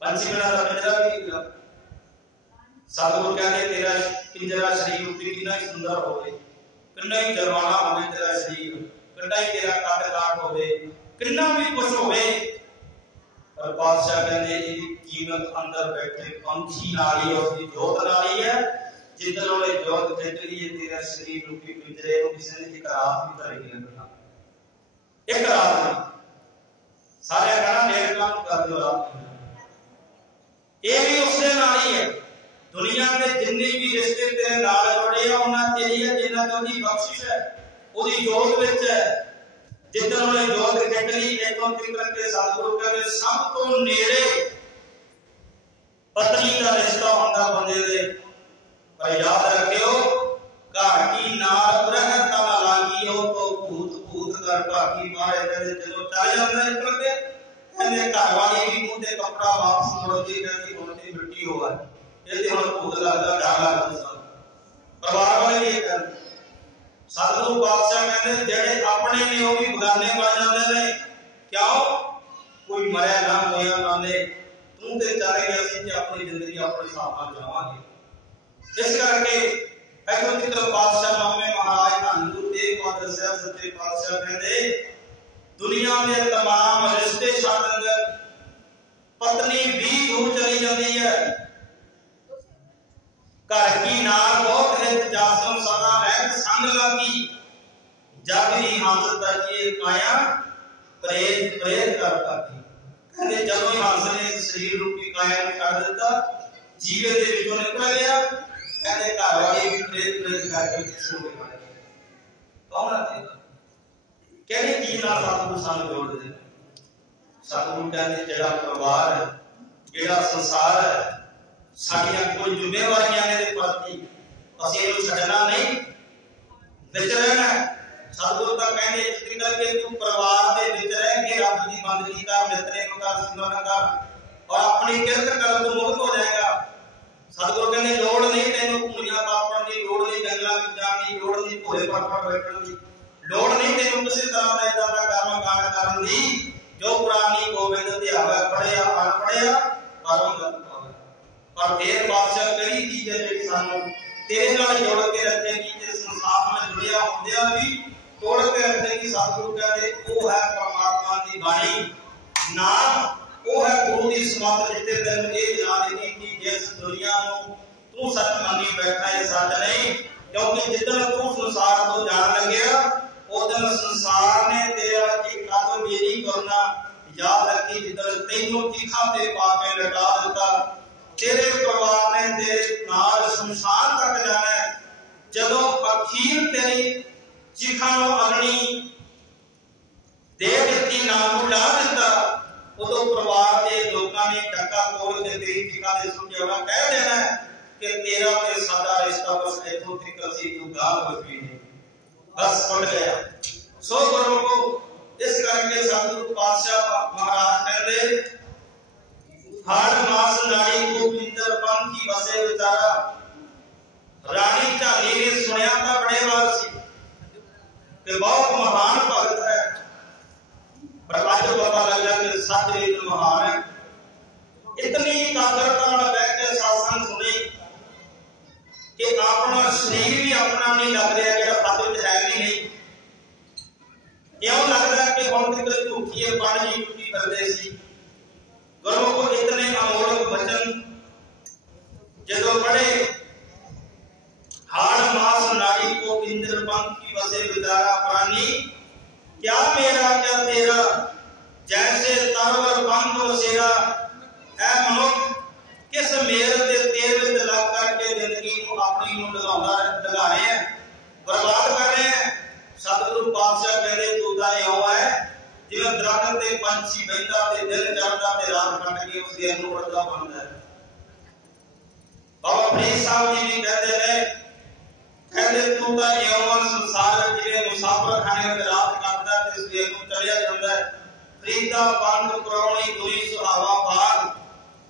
पंछी बिना दा पिंजरा भी सतगुरु कहते तेरा पिंजरा शरीर रूपी कितना ही सुंदर होवे कितना ही जरवाना होवे तेरा शरीर कितना ही तेरा कद काट होवे कितना भी कुछ होवे पर बादशाह कहते इसकी कीमत अंदर बैठे पंछी नाली और उसकी जोत नाली है जिधर उन्हें जोत खिंच ली है तेरा शरीर रूपी पिंजरे को किसी ने एक रात भी करेगी लगना एक रात में सारे कहना डेढ़ काम कर दो रात ये भी उससे नाली है दुनिया के जिन्ने भी रिश्ते तेरे नाल जुड़े हैं उन्हां तेरी है जिन्हां दी ओदी बख्शिश है ओदी जोत विच है जिधर उन्हें जोत खिंच ली इतों तक के सतगुरु कहते सब तो नेड़े पत्नी का रिश्ता होंदा बंदे दे पर याद रखियो घर की नाल ग्रह ता लागी हो तो भूत भूत कर भागी मारे कहते जदों चल जांदा निकल के कहंदे घर वाली भी मुंह ते कपड़ा वापस मोड़दी कहंदी हुण ते मिट्टी होवा ये हुण भूत लगदा डर लगदा परिवार वाले ये कहंदे सतगुरु पातशाह कहंदे जेड़े अपने ने वो भी बगाने बन जांदे ने क्यों कोई मरे ना होया नाले तू ते चाहे गया सी कि अपनी जिंदगी अपने हिसाब नाल जावांगे इस करके इथों तक पातशाह मामे महाराज धन गुरु तेग बहादुर साहब सच्चे पातशाह कहंदे दुनिया में तमाम रिश्ते छड्ड दिंदे पत्नी भी दूर चली जाती है घर की नाल बहुत हित जासम सदा रहत संग लागी जब ही हंस तजिए काया प्रेत प्रेत कर पाती कहते जब ही हंस ने शरीर रूपी काया ने कर दिता जीवे दे विचों निकल गया कहते घर वाले भी प्रेत प्रेत करके सो गए कौन आते कहने की नाल सतगुरु सानू जोड़ दे सतगुरु कहते जेड़ा परिवार है जेड़ा संसार है साडियां कोई जिम्मेवारियां ने दे प्रति ਅਸੀਂ ਇਹਨੂੰ ਛੱਡਣਾ नहीं विच रहना सतगुरु का कहने इतनी करके तू परिवार दे विच रह के रब दी बंदगी कर नितनेम कर सिमरन कर और अपनी किरत कर तू मुक्त हो जाएगा सतगुरु कहने लोड़ नहीं तैनू भूलियां पापण दी लोड़ नहीं जंगलां विच जाण दी लोड़ नहीं भोले पड़ बैठण दी लोड़ नहीं तैनू किसी तरह दा इदां दा कर्म कांड करन दी जो पुरानी गोबिंद ध्यावा पढ़िया अनपढ़िया परम पर देर बादशाह करी चीज है जेड़ी सानू तेरे नाल जोड़ के रखेगी जिस संसार में जुड़िया होंदिया भी तोड़ के रखेगी सतगुरु कहते वो है परमात्मा की बाणी नाम वो है गुरु की समत जिते तेन ये जान देगी कि जिस दुनिया नु तू सच मानी बैठा है सच नहीं क्योंकि जिदन तू संसार तो जान लगेगा उदन संसार ने तेरा एक कदम भी नहीं करना याद रखी जिदन तैनू तीखा ते पाके लटा देता तेरे परिवार ने तेरे नाल शमशान तक जाना है जदों अखीर तेरी चिखा नु अग्नि नाम को ला दिता, उदों परिवार के लोगों ने टक्का तोड़ के तेरी टिका दे समझाना कह देना कि तेरा ते सादा रिश्ता बस इथों तक सी, तू गाल बची नहीं, बस उठ गया। सो गुरु को इस करके सतगुरु पातशाह महाराज कहते हाड़ मास नाड़ी को पिंदर पंखी बसे विचारा। रानी झाली ने सुनिया था बड़े बार सी कि बहुत महान भगत है, पर आज पता लगा कि सच एक महान है। इतनी एकाग्रता में बैठ के सत्संग सुनी कि अपना शरीर भी अपना नहीं लग रहा, जो सच है भी नहीं। क्यों लगता है कि हम तक झूठी है पानी झूठी करते सी। गुरु को इतने अमोलक वचन जो पढ़े, हाड़ मास नाड़ी को इंद्र पंखी बसे विचारा प्राणी, क्या मेरा क्या तेरा, जैसे तरवर पंख बसेरा। ऐ मनुख किस मेर ते तेरे विच लग करके जिंदगी को अपनी लगा रहे हैं, बर्बाद कर रहे हैं। सतगुरु पातशाह कहते तू तां इउं है जिवें दरख्त ते पंछी बहिंदा ते दिन चढ़दा ते रात कट के उस दिन नूं उड़दा बनदा है। बाबा फरीद साहब जी भी कहते हैं, कहते तू तां इउं संसार जिवें मुसाफर खाने ते रात कटदा ते उस दिन नूं चढ़िया जांदा है। फरीदा पंख पुराणी दुनी सुहावा बाग,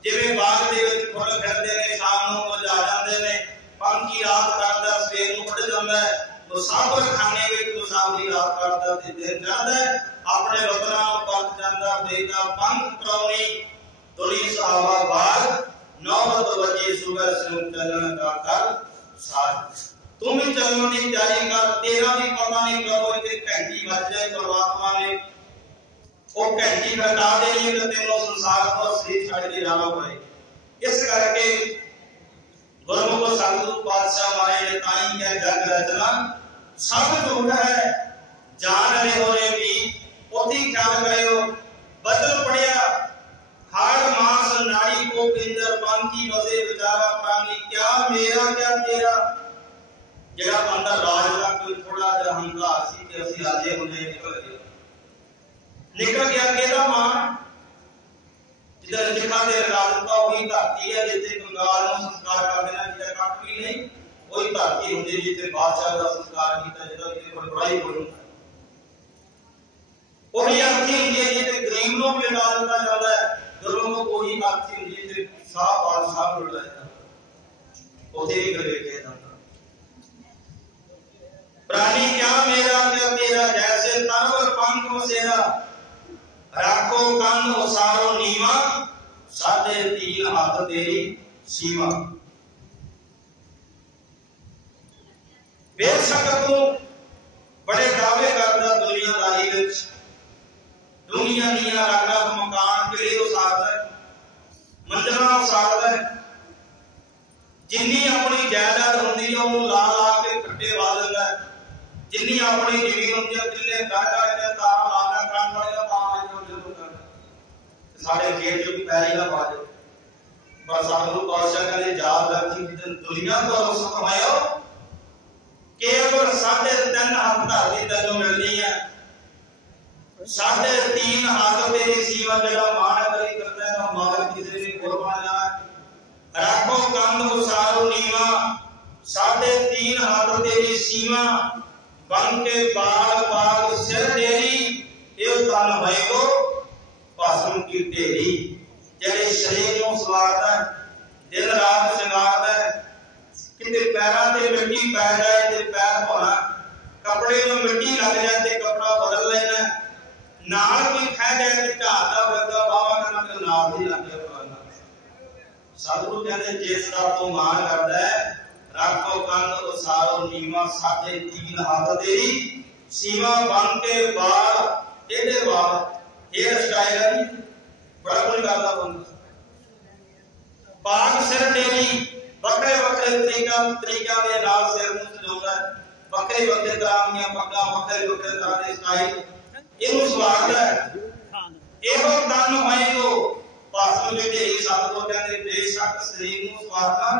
जिवें बाग दे विच फुੱਲ खिड़दे ने शाम नूं मुरझा जांदे ने, पंछी रात कटदा सवेर नूं उड़ जांदा है। मुसाफिर खाने में मुसाफरी रात करता ते दिन चढ़दा है, अपने वतनां नूं परत जांदा बेटा पंख पुराणी दुनी सुहावा बाग, नौबत बजे सुबह से चलन का कर साथ। तुम भी चलने की तैयारी कर, तेरा भी पता नहीं करो कि घंटी बज जाए परमात्मा ने वो घंटी खड़का देनी कि तेनों संसार को शरीर छड़ के जाना पड़े। इस करके गुरमुख सतगुरु पातशाह महाराज ने ताई क्या जग रचना सब झूठ है, जान रहे हो रे भी ओथी ख्याल करियो। बचन पढ़िया हाड़ मास नाड़ी को पिंजर पंखी बसे विचारा प्राणी, क्या मेरा क्या तेरा। जेड़ा बंदा राज का कोई थोड़ा जिहा हंकार सी कि असि राजे होने निकल गया केदा मान, जिधर लिखा ते लगा दिता वही धरती है जिथे कंगाल नूं संस्कार कर देना, जिथे कख भी नहीं वही धरती हुंदी जिथे बादशाह दा संस्कार कीता जिथे कोई बड़ाई होई। वही अर्थी हुंदी है जिथे गरीब नूं भी लगा दिता जांदा है, गुरु को कोई अर्थी हुंदी है जिथे साह बादशाह नूं लगा दिता ओथे ही कर वेखे जांदा। प्राणी क्या मेरा क्या तेरा, जैसे तरवर पंख बसेरा। राखो कंध उसारो नीवा, साढ़े तीन हाथ तेरी सीमा। बेशक तू बड़े दावे करदा दुनियादारी विच, दुनिया दियां रंगां मकान किले उसारदा है, मंजिलां उसारदा है। जिन्नी अपनी जायदाद हुंदी है ओनूं ला ला के कट्टे वा दिंदा है, जिन्नी अपनी जमीन हुंदी है किले कर के तार ला के कण वाले दा तां साढ़े खेत जो भी पैरी ना पा दे। पर सतगुरु पातशाह कहते याद रखी जिस दुनिया को सुख कमायो केवल 3.5 हाथ धरती तैनूं मिलनी है, 3.5 हाथ तेरी सीमा। जेड़ा मान करी करता है मार किसी ने कोल बन जाना। राखो कंध उसारो नीवा, 3.5 हाथ तेरी सीमा। बन के बाल बाग सिर डेरी, ये तन होएगो पासम की ढेरी। जेड़े शरीर नूं सवारदा है, दिन रात सिंगारदा है, किते पैरां ते मिट्टी पै जाए ते पैर धोना, कपड़े नूं मिट्टी लग जाए ते कपड़ा बदल लेना, नाल कोई खा जाए ते झाड़दा फिरदा बावा कहना कि नाल ही लग गया फलाना। सतगुरु कहंदे जिस दा तू मान करदा है, राखो कंध उसारो नीवा, 3.5 हाथ तेरी सीमा। बन के बाल टेढ़े बाल, हेयर स्टाइल है बड़ा कोई करदा बंदा, पाग सिर डेरी, बकरे बकरे तरीका दे नाल सिर नूं सजाउंदा है, बकरे बकरे तरह दीआं पग्गां, बकरे बकरे तरह दे स्टाइल इहनूं सवारदा है। इहो तन होएगो पासम के ढेरी। सतगुरु कहंदे बेशक शरीर नूं सवारना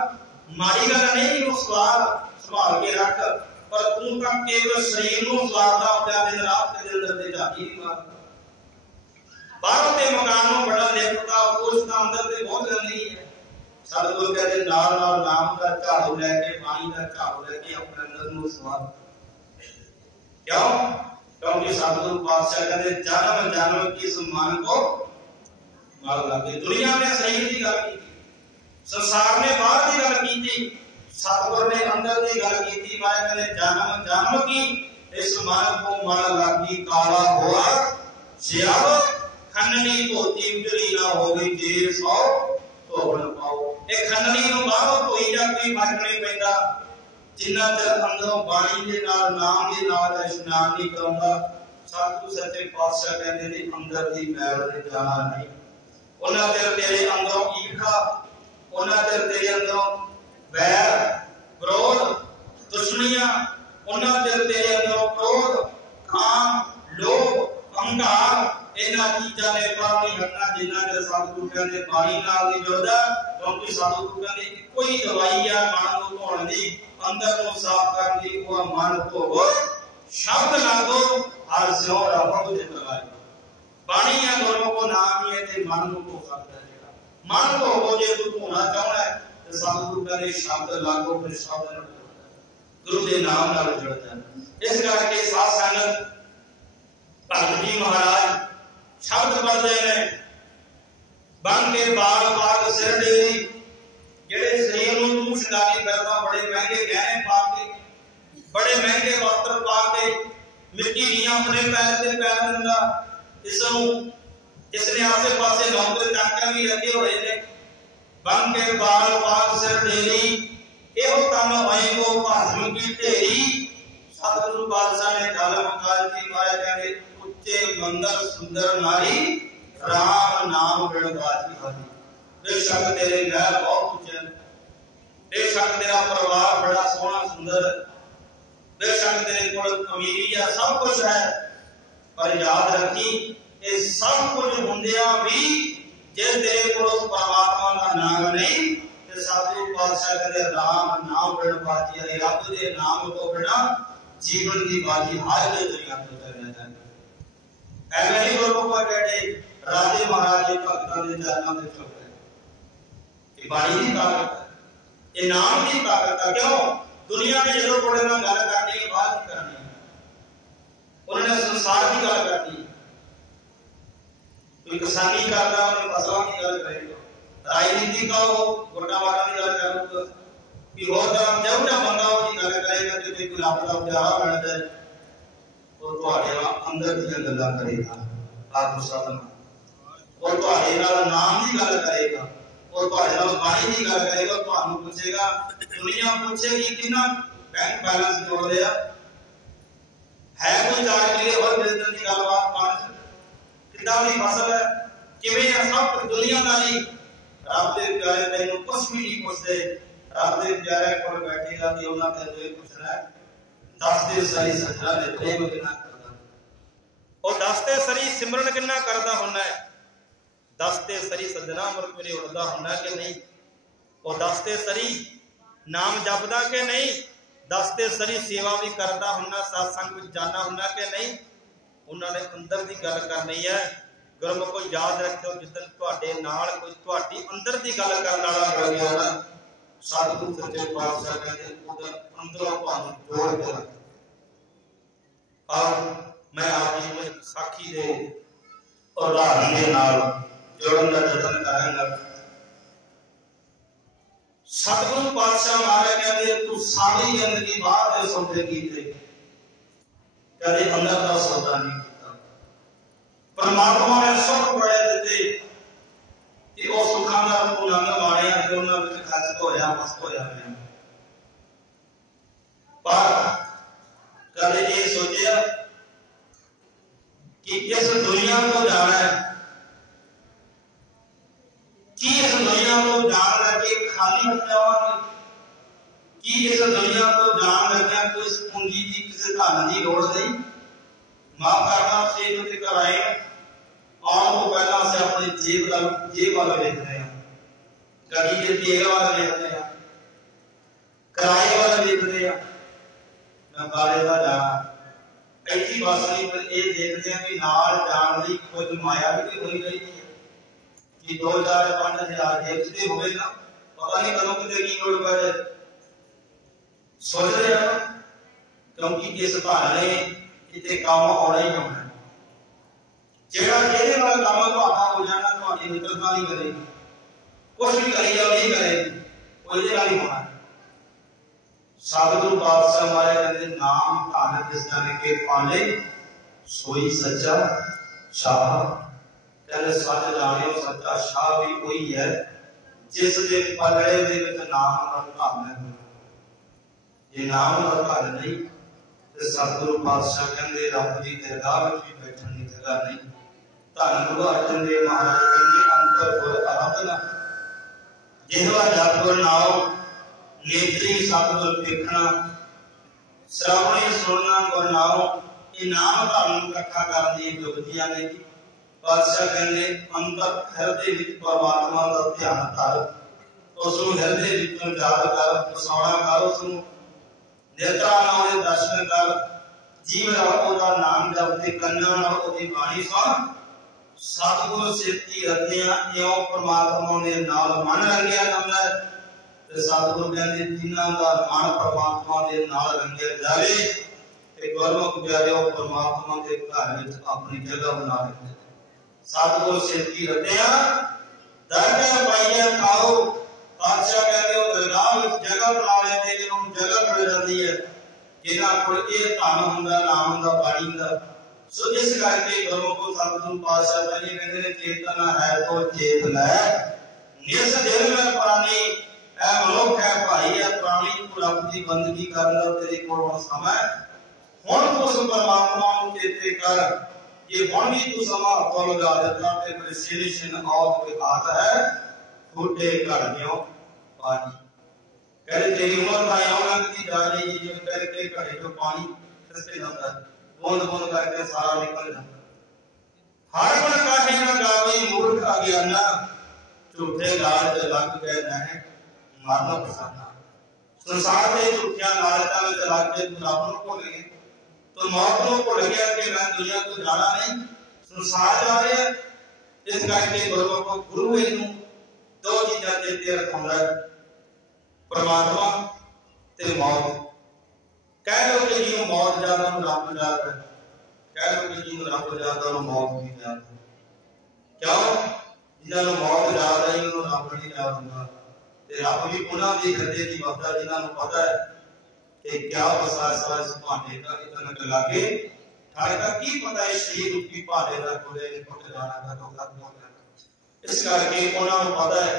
माड़ी गल नहीं, इहनूं सवार संभाल के रख, पर तू तां केवल शरीर नूं सवारदा, अपना दिन रात के दिन दे झाकी नहीं मारदा। बाहरों के मकान में बड़ा लिपता उस अंदर से बहुत गंदगी है। सतगुरु कहते नाल नाल नाम का झाड़ू लैके पानी का झाड़ू लैके अपने अंदर में सवार क्यों? क्योंकि सतगुरु पातशाह कहते जन्म जन्म की सम्मान को मार लगे। दुनिया ने शरीर की गल की, संसार ने बाहर की गल की, सतगुरु ने अंदर की गल की। मैं कहते जन्म जन्म की इस मन को मार लगी। काला हुआ सियाव खननी धोती उजली ना होगी जे सौ धोबन पाओ। ये खननी नु बाहरों कोई ना कोई फर्क नहीं पैंदा जिन्ना चਿਰ अंदरों बाणी दे नाल नाम दे नाल इशनान नहीं कराउंदा। सतगुरु सच्चे पातशाह कहते ने अंदर दी मैल ते जाना नहीं। उन्ना चਿਰ तेरे अंदरों ईर्खा, उन्ना चਿਰ तेरे अंदरों वैर विरोध दुश्मनियां, उन्ना चਿਰ तेरे अंदरों क्रोध काम लोभ अहंकार इन्हां चीज़ां ने पर नहीं हटना जिन्ना चਿਰ सतगुरु कहते बाणी नाल नहीं जुड़दा। क्योंकि सतगुरु कहते कोई दवाई आ मन नूं धोण दी, अंदर को साफ करने की वो मन धोवो शब्द लागो हर स्यों रहो जित लगाए। बाणी या गुरु को नाम ही है ते मन को धो सकता है। जेड़ा मन धोवो जे तू धोना चाहना है तो सतगुरु कहते शब्द लागो फिर शब्द गुरु के नाम नाल जुड़ जाए। इस करके साध संगत भगत जी महाराज शब्द पढ़ते ने बन के बाल बाग सिर डेरी जेड़े शरीर नूं तू शंगारी करदा बड़े महंगे गहने पा के बड़े महंगे वस्त्र पा के मिट्टी नीआं अपने पैर ते पहन दिंदा। इसने आसे पासे नौकर चाकर भी लगे हुए ने। बन के बाल बाग सिर डेरी एहो काम होए को भस्म की ढेरी। सतगुरु पातशाह ने गल मुका दी। माया कहंदे उच्चे मंदर सुंदर नारी राम नाम बिन बाजी हारी। बेशक तेरे महल बहुत ऊंचे, बेशक तेरा परिवार बड़ा सोहना सुंदर, बेशक तेरे कोल अमीरी है सब कुछ है, पर याद रखी ये सब कुछ हुंदिया भी जे तेरे कोल परमात्मा का नाम नहीं ते सतगुरु पातशाह कहते राम नाम बिन बाजी हारी। रब दे नाम तो बिना जीवन की बाजी हार ले दुनिया तो करना चाहिए। ऐसे ही गुरु को बैठे राजे महाराजे भक्तों के चरणों में चुप रहे। बाणी की ताकत है, ये नाम की ताकत है। क्यों? दुनिया में जो बड़े ना गल करनी है बात नहीं करनी है, उन्होंने संसार की गल करनी है। कोई किसानी करता उन्हें फसलों की गल करेगा, राजनीति का हो वोटा वाटा की गल करेगा, कि और तरह जब बंदा उसकी गल करेगा तो कोई रब का प्यारा बन जाए तो तुम्हारे अंदर दी गल्लां करेगा आत्म साधन और तुम्हारे नाल नाम की गल करेगा और तुम्हारे नाल बाणी की गल करेगा। ਤੁਹਾਨੂੰ पूछेगा दुनिया पूछेगी कितना बैंक बैलेंस जोड़ लिया है, कोई 4 किले और बिजनेस की गलबात पांच कितना भी फसल है किवें है सब दुनियादारी। रब दे प्यारे तैनूं कुछ भी नहीं पूछते। रब दे प्यारे कोल बैठेगा ते उन्हां ते पूछना है 10 दे सही सजना दे प्रेम कितना करदा और 10 ते सरी सिमरन कितना करदा हुंदा है। 10 ते सरी सजना अमृत वेले उड़दा हुंदा कि नहीं, और 10 ते सरी नाम जपदा कि नहीं, 10 ते सरी सेवा भी करदा हुंदा, सत्संग विच जाना हुंदा कि नहीं। उन्होंने अंदर की गल करनी है। गुरमुख को याद रखियो जिद्दन तुहाडे नाल कोई तुहाडी अंदर की गल करन वाला मिल गया ना, सतगुरु सच्चे पातशाह कहते उधर अंदरों तुहानूं जोड़ के रख। और मैं आप जी को एक साखी दे उदाहरण के नाल जोड़न का यतन करांगा। सतगुरु पातशाह महाराज कहते तू सारी जिंदगी बाहर दे सौदे कीते, कदे अंदर का सौदा नहीं किया। परमात्मा ने सुख बड़े दिते कि वो सुखां दा तू लंघ मारिया ते उन्हां विच खर्च होया मस्त होया मैं। पर कदे ये सोचिया कि इस दुनिया को जाना है, कि इस दुनिया को जान लगे खाली हो जावांगे, कि इस दुनिया को जान लगे कोई पूंजी की किसी धन की लोड़ नहीं। माफ करना से जो कराए और वो पहला से अपने जेब वाला देखते हैं, गाड़ी के तेल वाला देखते हैं, किराए वाला देखते हैं, मैं बारे का जाना ऐसी बस नहीं, पर ये देखते हैं कि नाल जान दी कुछ माया भी होनी चाहिए कि 2-4-5 हज़ार जेब होवे ना, पता नहीं कदों कितने की लोड़ पै जाए। सोच रहे हैं क्योंकि इस धन ने इतने काम आना ही होना। जेड़ा जेदे नाल काम तुहाडा हो जाना, तुहाडी मित्रता नहीं करेगी, कुछ भी करी जाओ नहीं करेगी, वो इहदे नाल ही होना। सतगुरु पातशाह महाराज कहते नाम धन जिस जन के पाले सोई सच्चा शाह। कहते सच जानियो सच्चा शाह भी वही है जिस दे पलड़े दे विच नाम दा धन है। ये नाम दा धन नहीं ते सतगुरु पातशाह कहते रब दी दरगाह विच भी बैठण दी जगह नहीं। धन गुरु अर्जन देव महाराज कहते अंतर गुर आराधना जिहवा जपगुर नाम नेत्री सतगुर देखना श्रवणी सुनना गुर नाम। ये नाम धन इकट्ठा करने दी जुगतियां ने पातशाह कहते अंतर हृदय विच परमात्मा का ध्यान कर, उसनूं हृदय विचों याद कर, पसाउणा कर, उसनूं नेत्रा नाल दर्शन कर, जीव नाल ओहदा नाम जप ते कंनां नाल ओहदी बाणी सुण। सतगुर सेती रतियां इउं परमात्मा दे नाल मन रंगिया जांदा है। सतगुरु कहते जिन्हां दा मन परमात्मा दे नाल रंगिया जावे ते गुरमुख प्यारे परमात्मा दे घर विच अपनी जगह बना लेंदे। सतगुर सेती रतियां दरगाह पाइया खाओ। पातशाह कहते हो दरगाह विच जगह बना लेंदे, जिन्हों जगह मिल जाती है जिन्हां कोल इह धन हुंदा, नाम हुंदा, बाणी हुंदा। सो इस करके गुरमुख सतगुरु पातशाह पहले कहते ने चेतना है तो चेत लै, निस दिल में प्राणी ऐ मनुख है भाई है प्राणी, तू रब की बंदगी कर लो, तेरे कोल समय हुण उस परमात्मा नूं चेते कर। ये हुण भी तू समा हत्थों लगा दिता ते मेरे सिर छिन औत के हाथ है फूटे घर दियो पानी। कहते तेरी उम्र का इउं लंघदी जा रही है जिवें करके घड़े चों पानी खसके जांदा है, बूंद बूंद करके सारा निकल जाता। हर मन काहे ना गावे मूर्ख अज्ञाना, झूठे लालच लग गए नह मारना फसाना। संसार के झूठिया लालचा में लग के तू रब नूं भुल गया, तो मौत नूं भुल गया कि मैं दुनिया को जाना नहीं, संसार जा रहा है। इस करके गुरु इनू दो चीज़ां चेते रखाउंदा है, परमात्मा ते मौत। कह लो कि जिन्हों मौत ज्यादा रब याद है, कह लो कि जिन्हों रब याद है मौत भी याद है। क्यों? जिन्होंने मौत याद है उन्होंने रब नहीं याद होगा। रब भी उन्होंने हृदय की वफा जिन्होंने पता है कि क्या बसार सारे भांडे का इतना लागे थारे का की पता है शरीर रूपी भांडे का कोले ने टुट जाना का तो खत्म हो जाना। इस करके उन्होंने पता है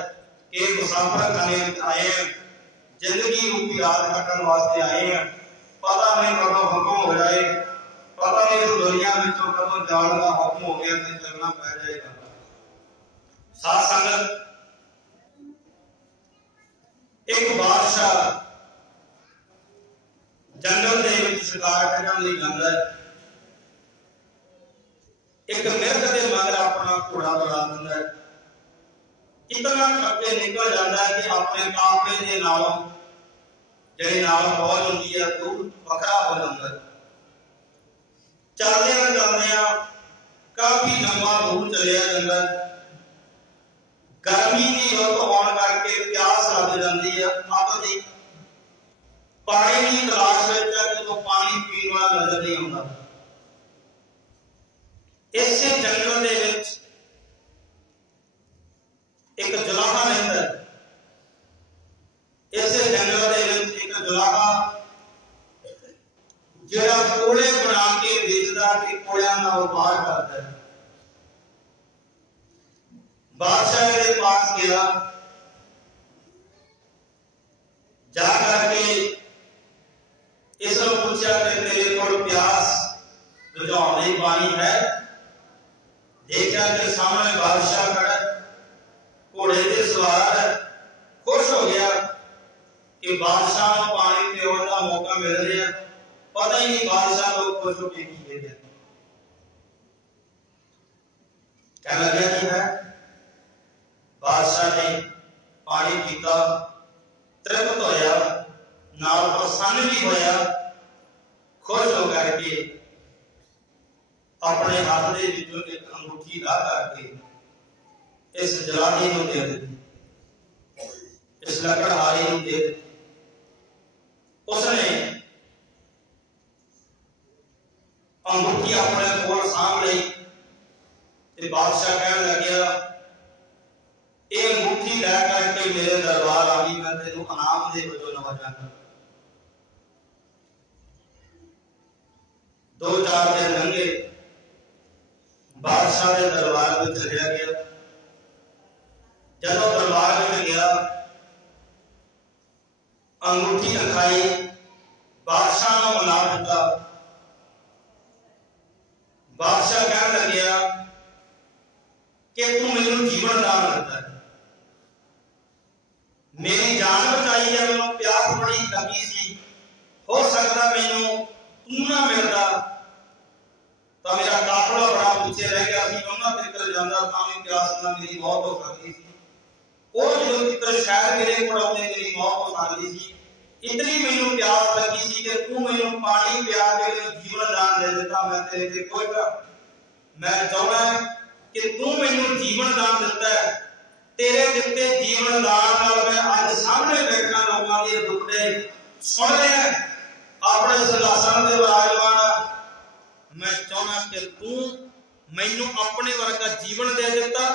कि मुसाफिर खाने आए हैं, जिंदगी रूपी रात कटन वास्ते आए हैं। पता नहीं कदों हुक्म हो जाए, पता नहीं इस दुनिया में कदों जान का हुक्म हो गया तो चलना पै जाएगा। साथ संगत एक बादशाह जंगल दे विच शिकार करन लई जांदा है। एक मिर्ग दे मगर अपना घोड़ा दौड़ा दिंदा है। इतना करके निकल जाता है कि अपने काफले दे नालों जिहड़ी नाल फौज हुंदी है दूर वखरा हो जाता है। चलदियां काफी लंबा दूर चलिया जाता है। गर्मी की रुत होने करके प्यास लग जाती है, अपनी पानी की तलाश में तो पानी पीने वाला नजर नहीं आता। इस जंगल दे विच एक जुलाहा रहता है। इस जंगल दे विच एक जुलाहा जिहड़ा कोड़े बना के बेचदा कि कोड़ियां दा व्यापार करता है। बादशाह के पास गया, जा करके इसको पूछा कि तेरे को प्यास बुझाने पानी है। देखा कि सामने बादशाह खड़ा, घोड़े पे सवार है। खुश हो गया कि बादशाह को पानी पीने का मौका मिल रहा। पता ही नहीं बादशाह लोग खुश होकर की गया। क्या लगा कि है बादशाह ने पानी पीता, तृप्त होया, नाल प्रसन्न भी होया, खुश होकर के अपने हाथ दे विचों एक अंगूठी ला करके इस जलाही नूं दे दित्ती, इस लकड़हारी नूं दे दित्ती। उसने अंगूठी अपने कोल सांभ लई ते बादशाह कहन लग्या, ये अंगूठी लै करके मेरे दरबार आ गई, मैं तेनों इनाम दे वजों नवाजांगा। 2-4 दिन लंघे, बादशाह के दरबार में चलिया गया। जदों दरबार में गया, अंगूठी दिखाई, बादशाह ने मिला दिता। बादशाह कहन लग्या कि तू मैनूं जीवन दान दिता है, मेरी जान बचाई है, मैनूं प्यास बड़ी लगी सी, हो सकता मैनूं तू ना मिलता तो मेरा काफला बड़ा पीछे रह गया सी, उन्हां तक जांदा तां भी प्यास नाल मेरी मौत हो सकती सी। वो जो तक शायद मेरे कोल आउंदे मेरी मौत हो सकती सी। इतनी मैनूं प्यास लगी सी कि तू मैनूं पानी पिया के जीवन दान दे दिता। मैं तेरे ते कोई मैं चाहना कि तू मैनूं जीवन दान दिता है, तेरे दिते जीवन दान नाल मैं अज सामने बैठा लोगों के दुखड़े सुन रहे हैं, अपने सिंहासन ते विराजमान। मैं चाहना कि तू मैनूं अपने वर्गा जीवन दे दिता,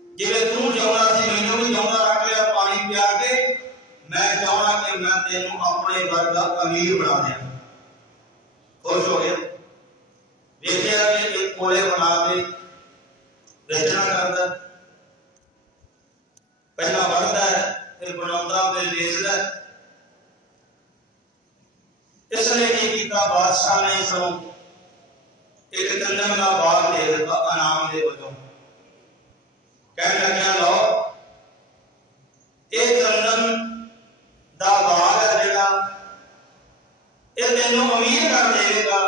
जिवें तू जिउंदा सी मैनूं भी जिउंदा रख लिया पानी पिया के। मैं चाहना कि मैं तेनों अपने वर्गा अमीर बना दिया। खुश हो गया, वेखिया कि एक कोले बना के बेचना करता, पहला बढ़ता है फिर बनाता फिर बेचता। इसने की कीता, बादशाह ने इसनूं एक चंदन का बाग दे दिता इनाम दे वजों। कहने लग्या, लो ये चंदन दा बाग है जिहड़ा, ये तेनों अमीर कर देगा,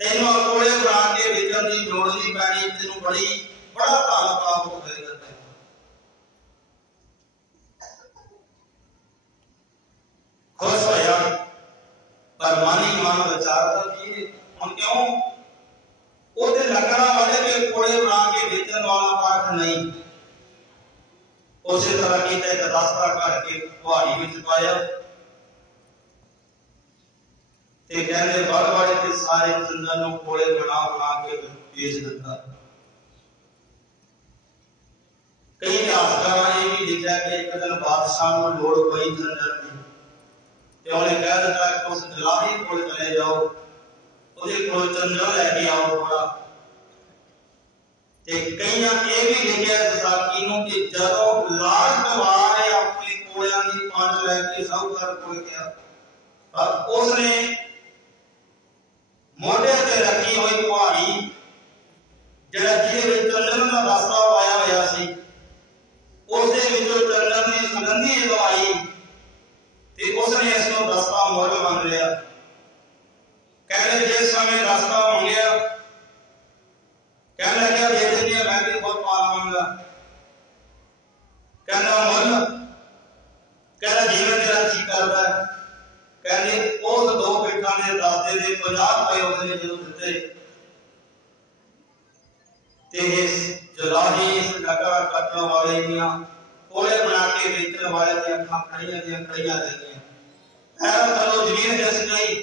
तेनों कोले बना के बेचण की लोड़ नहीं पैनी, तेनों बड़ा धन प्राप्त होगा। खुश होया, पर मानी मान विचारता कि हम क्यों ओदे लकड़ा वाले के कोले बना के बेचण वाला पाठ नहीं। उसी तरह की एक रास्ता करके पहाड़ी विच पाया ते कहंदे बड़ के सारे चंदन नूं कोले बना के बेच दिता। कई इतिहासकारां ये भी लिखा कि एक दिन बादशाह नूं लोड़ पई चंदन दी ते उन्हें कह दिता कि उस जलाही कोल चले जाओ, ਉਹਦੇ ਕੋਲ ਚੰਦਨ ਲੈ ਕੇ ਆਓ ਥੋੜਾ। ਤੇ ਕਈਆਂ ਇਹ ਵੀ ਲਿਖਿਆ ਵਿਸਾਖੀ ਨੂੰ ਕਿ ਜਦੋਂ ਲਾਲ ਕੁਮਾਰ ਨੇ ਆਪਣੇ ਕੋਲਿਆਂ ਦੀ ਪੰਜ ਲੈ ਕੇ ਸਾਹੂਕਾਰ ਕੋਲ ਗਿਆ ਤਾਂ ਉਸਨੇ ਮੋਢੇ ਤੇ ਰੱਖੀ ਹੋਈ ਕੁਹਾੜੀ ਜਿਹੜਾ ਜਿਹਦੇ ਵਿੱਚ ਚੰਦਨ ਦਾ ਰਸਤਾ ਪਾਇਆ ਹੋਇਆ ਸੀ, ਉਸਦੇ ਵਿੱਚੋਂ ਚੰਦਨ ਦੀ ਸੁਗੰਧੀ ਜਦੋਂ ਆਈ ਤੇ ਉਸਨੇ ਇਸ ਨੂੰ ਰਸਤਾ ਮੁੱਲ ਮੰਨ ਲਿਆ। कहने जिस समय रास्ता मंगया, कहने लगा दे देंगे, मैं भी बहुत पालवांगा। कहना मुल, कहना जीवन तेरा ठीक करता है। कहने उस 2 पीठां दे रास्ते दे 50 रुपए उसने जो दिते ते इस जलाही इस लकड़ा कटण वाले दियां कोले बना के बेचण वाले दी अखां खड़ियां रह गईयां। ऐ चलो जमीन जस गई,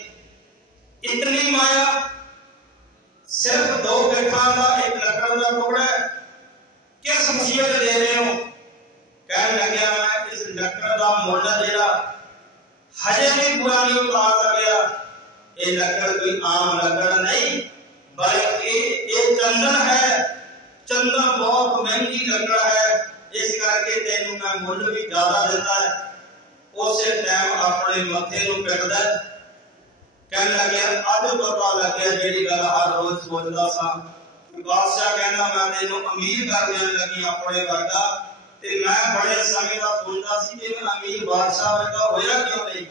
इतनी माया, सिर्फ 2 पीठां का एक लकड़ का टुकड़ा है, किस मुसीबत दे रहे हो? कहने लग्या मैं इस लकड़ का मुल जिहड़ा हजे भी पूरा नहीं उतार सकिया। ये लकड़ कोई आम लकड़ नहीं, बल्कि ये चंदन है। चंदन बहुत महंगी लकड़ है, इस करके तेनों मैं मुल भी ज्यादा देता है। उस टाइम अपने मथे नूं पिटदा। कहने लगे अज पता लग गया जी गल हर रोज सोचता सा। बादशाह कहना मैं तेनों अमीर कर देने लगी अपने वर्गा, ते मैं बड़े समय का सोचता सी कि मैं अमीर बादशाह वर्गा होया क्यों नहीं।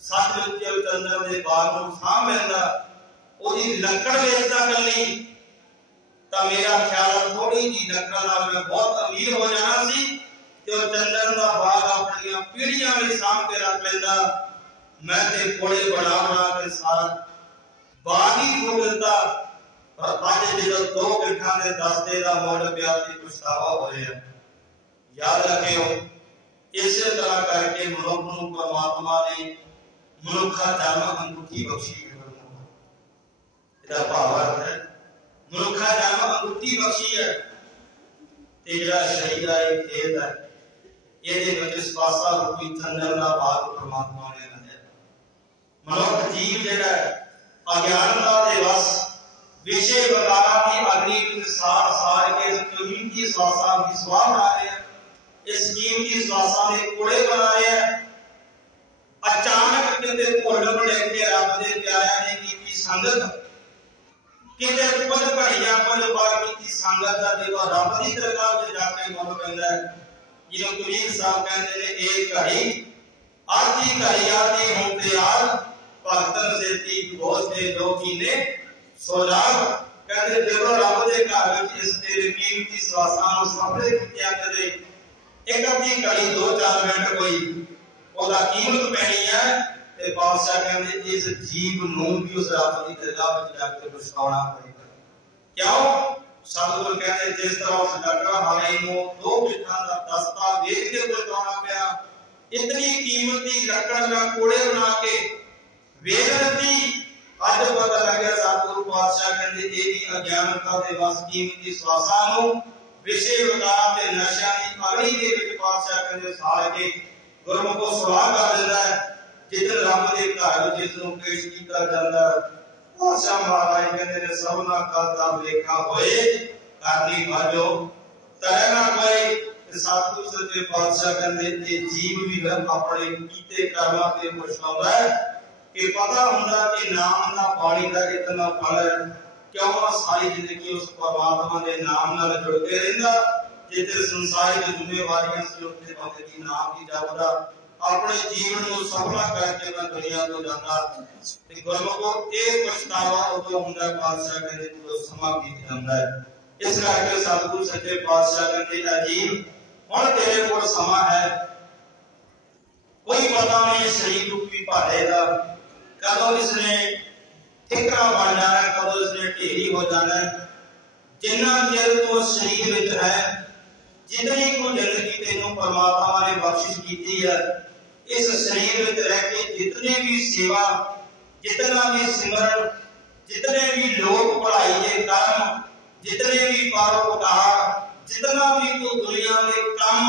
सचमुच चंदन के बाग नूं सां लैंदा, ओदी लकड़ बेचदा कल्ली तां मेरा ख्याल थोड़ी जी लकड़ नाल मैं बहुत अमीर हो जाना सी ते चंदन का बाग अपनी पीढ़ियां भी सां के रख लैंदा। मैं ते कोले बना के सारा बाग ही खो दिता, पर अज जो 2 गिठा के दस्ते का मुल पिया पछतावा होया। याद रखियो, इस तरह करके मनुख नूं परमात्मा ने मनुखा जन्म अंगूठी बख्शी है। इहदा भाव है मनुखा जन्म अंगूठी बख्शी है। ते जिहड़ा शरीर है खेत है, ये स्वासा रूपी चंदन का भाग परमात्मा ने दिया। मनुख जीव जिहड़ा अज्ञानता दे वस विषय विकारां की अग्नि विच साड़ साड़ के कीमती स्वासा की स्वाह बना रहे हैं। इस कीमती स्वासा के कूड़े बना रहे हैं। अचानक किते भुल भुलेखे रब दे प्यारिਆਂ ने कीती संगत, किते कुछ घड़ियां कुछ पल कीती संगत दा जो रब दी दरगाह ते जाके मुल पैंदा है। जिन्हों कबीर साहब कहते ने एक घड़ी आधी घड़ी आधी हों तैयार, भगतन सेती भोसते जोगी ने सो जाग। कहते जो रब दे घर विच इस तेरे कीमती स्वासां नूं सामने कीतिया कदे एक अद्धी घड़ी 2-4 मिनट कोई ओदा कीमत पैनी है। ते पातशाह कहते इस जीव नूं भी उस रब दी दरगाह विच जाके पछताउणा पड़ेगा। क्यों? सतगुरु कहते जिस तरह उस डकरा हारे नूं 2 गिठा दा दस्ता वेच के पछताउणा पिया, इतनी कीमती लकड़ का कूड़े बना के वेच दी। अज पता लग्या सतगुरु पातशाह कहते ये भी अज्ञानता दे वस कीमती स्वासां नूं विषय विकार ते नशा की अग्नि दे विच पातशाह कहते साड़ के गुरमुख को सुराग कर दिंदा है। जिधर रब दे घर जिसनूं पेश कीता जांदा, पातशाह महाराज कहते ने सबना का लेखा होए करनी भाजो तरे ना कोई। सतगुरु सच्चे पातशाह कहते ये जीव भी अपने कीते कर्मां ते पछताउंदा है कि पता हुंदा कि नाम दा बाणी दा इतना फल है। क्यों? सारी जिंदगी उस परमात्मा के नाम नाल जुड़ के रहिंदा। जिथे संसारिक जिम्मेवारियां से उत्थे बंदगी नाम की जपदा, अपने जीवन को सफला करके मैं दुनिया तो जाता। ते गुरमुखो ये पछतावा उदों हुंदा पातशाह कहते जो समा बीत जांदा है। इस करके सतगुरु सच्चे पातशाह कहते अजीब हुण तेरे कोल समा है, कोई पता नहीं शरीर रूपी भाड़े का कदों इसने ठिकरा बन जाना है, कदों इसने ढेरी हो जाना है। जिन्ना चिर तो शरीर विच है, जितनी को जिंदगी तेनों परमात्मा ने बख्शिश की है, इस शरीर विच रह के जितने भी सेवा, जितना भी सिमरन, जितने भी लोक भलाई के कर्म, जितने भी परोपकार, जितना भी तो दुनिया के काम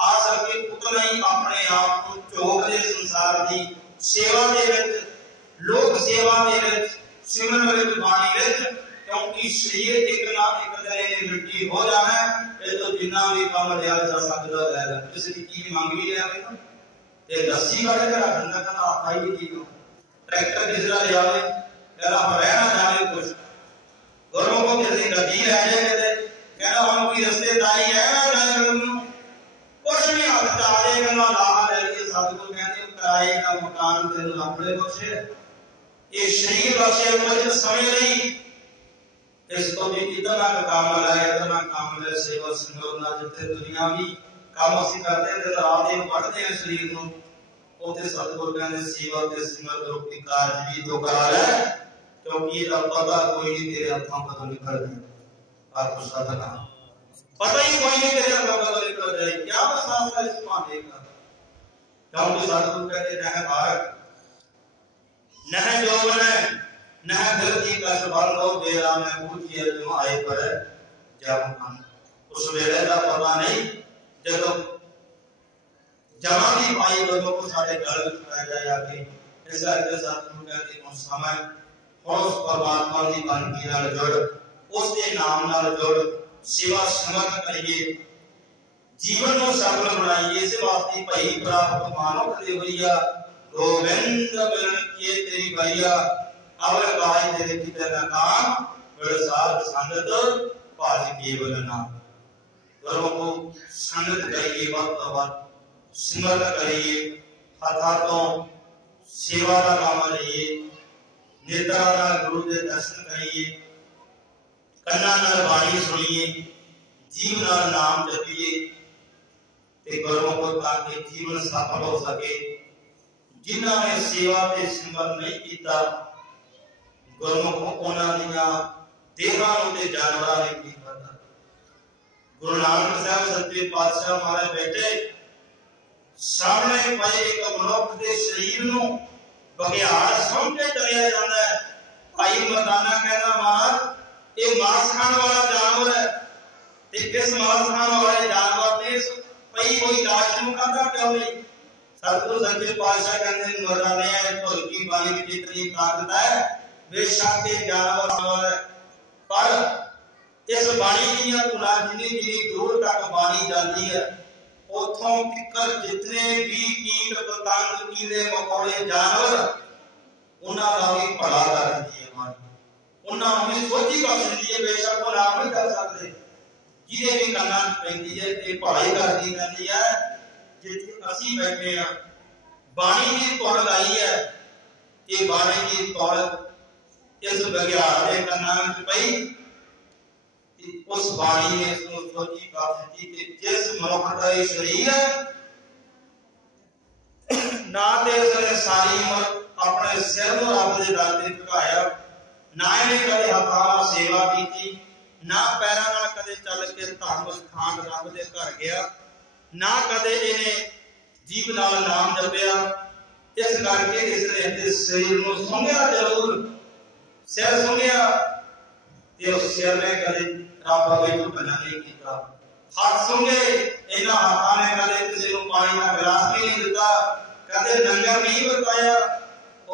आ सके उतना ही अपने आप को चोक दे संसार की सेवा दे विच, लोक सेवा दे विच, सिमरन विच, बाणी विच। क्योंकि शरीर एक ना एक दिन मिट्टी हो जाना है। ये तो जिन्ना भी काम लिया जा सकता है, किसी की मांग भी लिया ते दस्सी वाले का धंधा का आता ही जी ट्रैक्टर किसरा ले आवे कहना रहना जाने कुछ गुरु को किसी गद्दी रह जाए कहना हम कोई रिश्तेदारी है कुछ भी हाथ चाहे कहना लाहा ले लिए। सतगुरु कहते किराए का मकान तेन अपने बख्शे, ये शरीर बख्शे कुछ समय नहीं। इस तो भी इतना काम लाए, इतना काम ले सेवा सिमरन जिथे दुनिया भी काम असि करते हैं रात दिन बढ़ते हैं शरीर को ओते सतगुरु कहते सेवा ते सिमरन रूपी कार्य भी तो करा ले, क्योंकि अब पता कोई नहीं तेरे हाथों कदों निकल जाए। आप कुछ पता ही कोई नहीं तेरे हाथों कदों निकल जाए। क्या बसाता इस पाने का? क्योंकि सतगुरु कहते नह भारत नह यौवन नह धरती का सवाल हो बेरा में पूछिए जो आए पर जब हम उस वेले का पता नहीं जब जमा की पाई लोगों को सारे गल पै जाए आके। इस करके सतगुरु कहते उस समय उस परमात्मा की बनगी नाल जुड़, उसके नाम नाल जुड़, सेवा सिमरन करिए, जीवन को सफल बनाइए। इस वास्ते भई प्राप्त मानव देवरिया गोविंद मिलन किए तेरी भैया अवल गाय तेरे किते ना काम बड़सार संगत पाज केवल नाम। गुरु को संगत करिए, वक्त सिमरन करिए, हथातों सेवा का काम करिए, नेत्रा गुरु के दर्शन करिए, कन्ना नाल बाणी सुनिए, जीव नाल नाम जपिए ते गुरु को ताकि जीवन सफल हो सके। जिन्होंने सेवा ते सिमरन नहीं किया गुरमुख उन्हां दियां देहां नूं ते जानवरां ने की पता। गुरु नानक साहब सच्चे पातशाह महाराज बैठे सामने पए एक मनुख के शरीर नूं बघियाड़ समझ के चलिया जाता है। भाई मर्दाना कहना महाराज ये मांस खाने वाला जानवर है, इस मांस खाने वाले जानवर ने पई कोई लाश नूं खाधा क्यों नहीं? सतगुरु सच्चे पातशाह कहते मर्दाने ढोल की बाणी में जितनी ताकत है बेशक ये जानवर है, पर इस बाणी दी धुना जिन्नी जिन्नी दूर तक बाणी जाती है उथों तिकर जितने भी कीट पतंग कीड़े मकोड़े जानवर उन्हां दा भी भला कर देती है बाणी। उन्हां नूं भी सोची बख्श देती है। बेशक वो नाम नहीं कर सकते, जिहदे भी कन्नां पैंदी है ते भलाई करदी रहंदी है। जिथे असीं बैठे हैं बाणी दी तुड़ लाई है, ये बाणी दी तुड़ इस बघियाड़ दे कन्नां विच पई, उस बाणी ने इसको सोची बख्श दी कि जिस मनुख का ये शरीर है ना ते इसने सारी उम्र अपने सिर नूं रब दे दर ते झुकाया, ना इहने कदे हत्थां नाल सेवा कीती, ना पैरां नाल कदे चल के धर्म स्थान रब दे घर गया, ना कदे इहने जीभ नाल नाम जपिया। इस करके इसने शरीर नूं सुंघिया जरूर, सिर सुंघिया ते उस सिर ने कदे रब अगे झुकना नहीं कीता। हाथ सुंघे इन्हां हाथां ने कदे किसी नूं पानी दा गिलास भी नहीं दिता, कदे लंगर नहीं वरताया।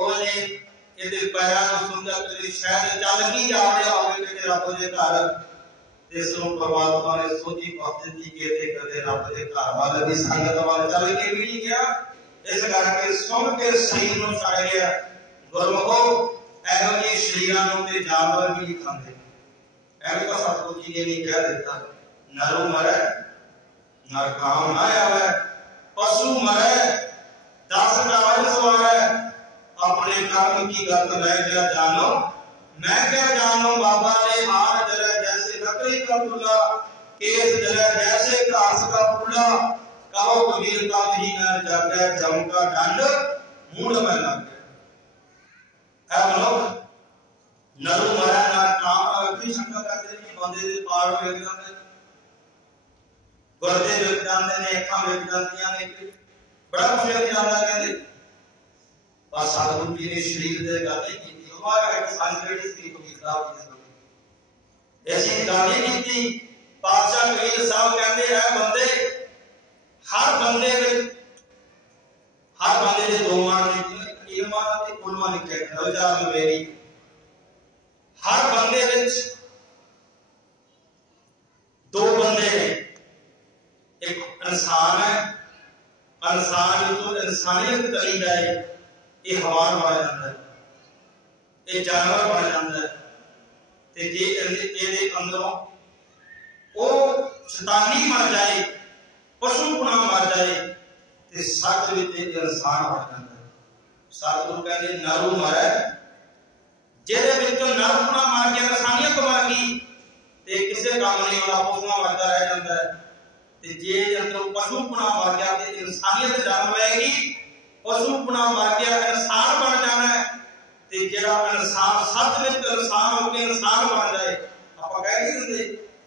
ਉਹਨੇ ਇਹਦੇ ਪੈਰਾਂ ਨੂੰ ਸੁੰਦਰ ਕਦੇ ਸ਼ਾਇਦ ਚੱਲ ਕੀ ਜਾ ਰਿਹਾ ਹੋਵੇ ਕਿ ਰੱਬ ਦੇ ਘਰ, ਇਸ ਨੂੰ ਪਰਮਾਤਮਾ ਨੇ ਸੋਚੀ ਬਖਸ਼ ਦਿੱਤੀ ਕਿ ਤੇ ਕਦੇ ਰੱਬ ਦੇ ਘਰ ਵੱਲ ਦੀ ਸੰਗਤ ਵੱਲ ਚੱਲ ਕੇ ਵੀ ਨਹੀਂ ਗਿਆ। ਇਸ ਕਰਕੇ ਸੁਣ ਕੇ ਸਰੀਰ ਨੂੰ ਛੱਡ ਗਿਆ। ਗੁਰਮੁਖੋ ਇਹੋ ਜਿਹੇ ਸਰੀਰਾਂ ਨੂੰ ਤੇ ਜਾਨਵਰ ਵੀ ਨਹੀਂ ਖਾਂਦੇ। ਐਵੇਂ ਤਾਂ ਸਤਿਗੁਰੂ ਜੀ ਨੇ ਨਹੀਂ ਕਹਿ ਦਿੱਤਾ ਨਰੁ ਮਰੈ ਨਰ ਕਾਮ ਨਾ ਆਵੇ, ਪਸ਼ੂ ਮਰੈ 10 ਕਾਜ ਸਵਾਰੈ, अपने कर्म की गत मैं क्या जानो, मैं क्या जानो। बाबा ने हार जले जैसे लकड़ी का पुल्ला, केस जले जैसे घास का पुल्ला, कहो कबीर का भी न जागे जम का दंड मूड में लग गया। ऐ मनुख नरु मरै नर काम अभी शंका करते हैं बंदे दे पाड़ वेख जांदे, गुरदे वेख जांदे ने, अखां वेख जांदियां ने, बड़ा कुछ वेख जांदा कहंदे। पर सतगुरु जी ने शरीर दे गल नहीं की, हमारा एक संगठित की किताब की ऐसी गल नहीं की। पातशाह कबीर साहब कहते हैं बंदे हर बंदे दे दो मान ने, एक मान ते कुल मान लिखे नवजात मेरी। हर बंदे विच दो बंदे ने, एक इंसान है, इंसान जो इंसानियत चली जाए ये हवान बन जाता है, ये जानवर बन जाता है। ते जे इहदे अंदरों वो शैतानी मर जाए, पशुपना मर जाए ते सच विच इंसान बन जाता है। सतगुरु कहते नरु मरै, जिहदे विचों नरपना मर गया, इंसानियत मर गई ते किसी काम नहीं वाला पशुआं वर्गा रह जाता है। ते जे अंदरों पशुपना मर गया ते इंसानियत जन्म लएगी, पशुपना मर गया इंसान बन जाना है। ते जेड़ा इंसान सच विच इंसान हो के इंसान बन जाए, आपां कह नहीं दिंदे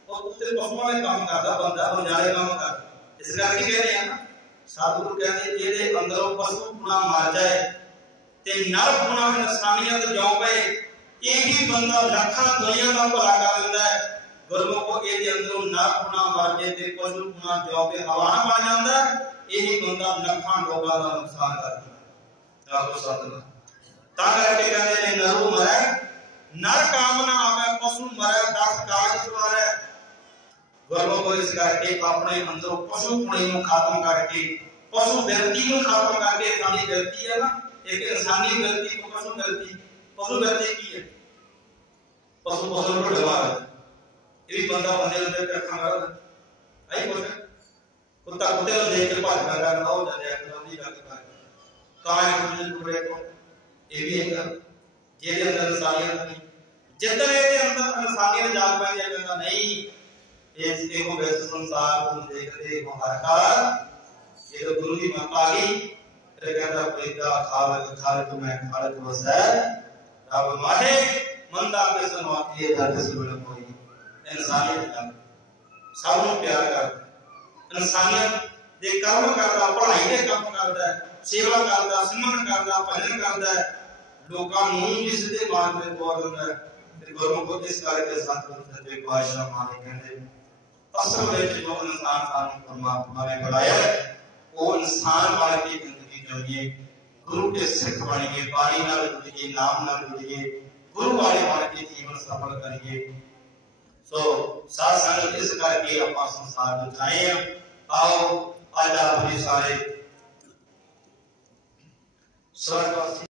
ਉਹ ਉੱਤੇ ਪਸ਼ੂਆਂ ਨੇ ਕੰਮ ਕਰਦਾ ਬੰਦਾ ਬਜਾਏ ਕੰਮ ਕਰਦਾ। ਇਸ ਕਰਕੇ ਕਹਿ ਰਹੇ ਆ ਨਾ ਸਤਿਗੁਰੂ ਕਹਿੰਦੇ ਜਿਹਦੇ ਅੰਦਰੋਂ ਪਸ਼ੂਪਣਾ ਮਰ ਜਾਏ ਤੇ ਨਰਪਣਾ ਇਨਸਾਨੀਅਤ ਜਿਉਂ ਪਏ, ਇਹੀ ਬੰਦਾ ਲੱਖਾਂ ਦੁਨੀਆਂ ਦਾ ਭਲਾ ਕਰ ਦਿੰਦਾ ਹੈ। ਗੁਰਮੁਖੋ ਇਹਦੇ ਅੰਦਰੋਂ ਨਰਪਣਾ ਮਰ ਜਾਏ ਤੇ ਪਸ਼ੂਪਣਾ ਜਿਉਂ ਕੇ ਹਵਾਨਾ ਬਣ ਜਾਂਦਾ ਹੈ, ਇਹੀ ਬੰਦਾ ਲੱਖਾਂ ਲੋਕਾਂ ਦਾ ਨੁਕਸਾਨ ਕਰ ਦਿੰਦਾ। ਆਖੋ ਸਤਿਗੁਰੂ ਤਾਂ ਕਰਕੇ ਕਹਿੰਦੇ ਨੇ ਨਰੂ ਮਰੈ नर काम ना आवे, पशु मरे 10 काज सवारे। गुरमुखो इस करके अपने अंदरों पशु पुणे नूं खत्म करके, पशु व्यक्ति नूं खत्म करके, साडी व्यक्ति है ना एक इंसानी व्यक्ति को पशु व्यक्ति। पशु व्यक्ति की है पशु पशु को डरवा ये भी बंदा बंदे को देख रखा है आई कुछ कुत्ता कुत्ते को देख के भाग कर रहा हो जाए नहीं लगता काय कुछ टुकड़े को ये भी एक जेदे अंदर इंसानियत नहीं जितने के अंदर इंसानियत जाग पाए कहता नहीं इसके को वैसे संसार तुम देखते हो हर काल ये तो गुरु की मत आ गई फिर कहता पैदा खालक खालक मैं खालक वसै अब माहे मंदा के समाती है दर्द से बड़ा कोई इंसानियत का सबको प्यार करता इंसानियत दे कर्म करता पढ़ाई दे काम करता सेवा करता सिमरन करता भजन करता लोकां नूं भी सीधे मार्ग ते तोड़ दिंदा ते गुरु को इस करके सतगुरु सच्चे पातशाह महाराज कहंदे असल विच जो इंसान सानू परमात्मा ने बनाया वो इंसान बन के जिंदगी जीइए गुरु के सिख बनिए बाणी नाल जुड़िए नाम नाल जुड़िए गुरु वाले बन के जीवन सफल करिए सो साथ संगत इस करके आप संसार में जाए आओ आज आप सारे स्वर्गवासी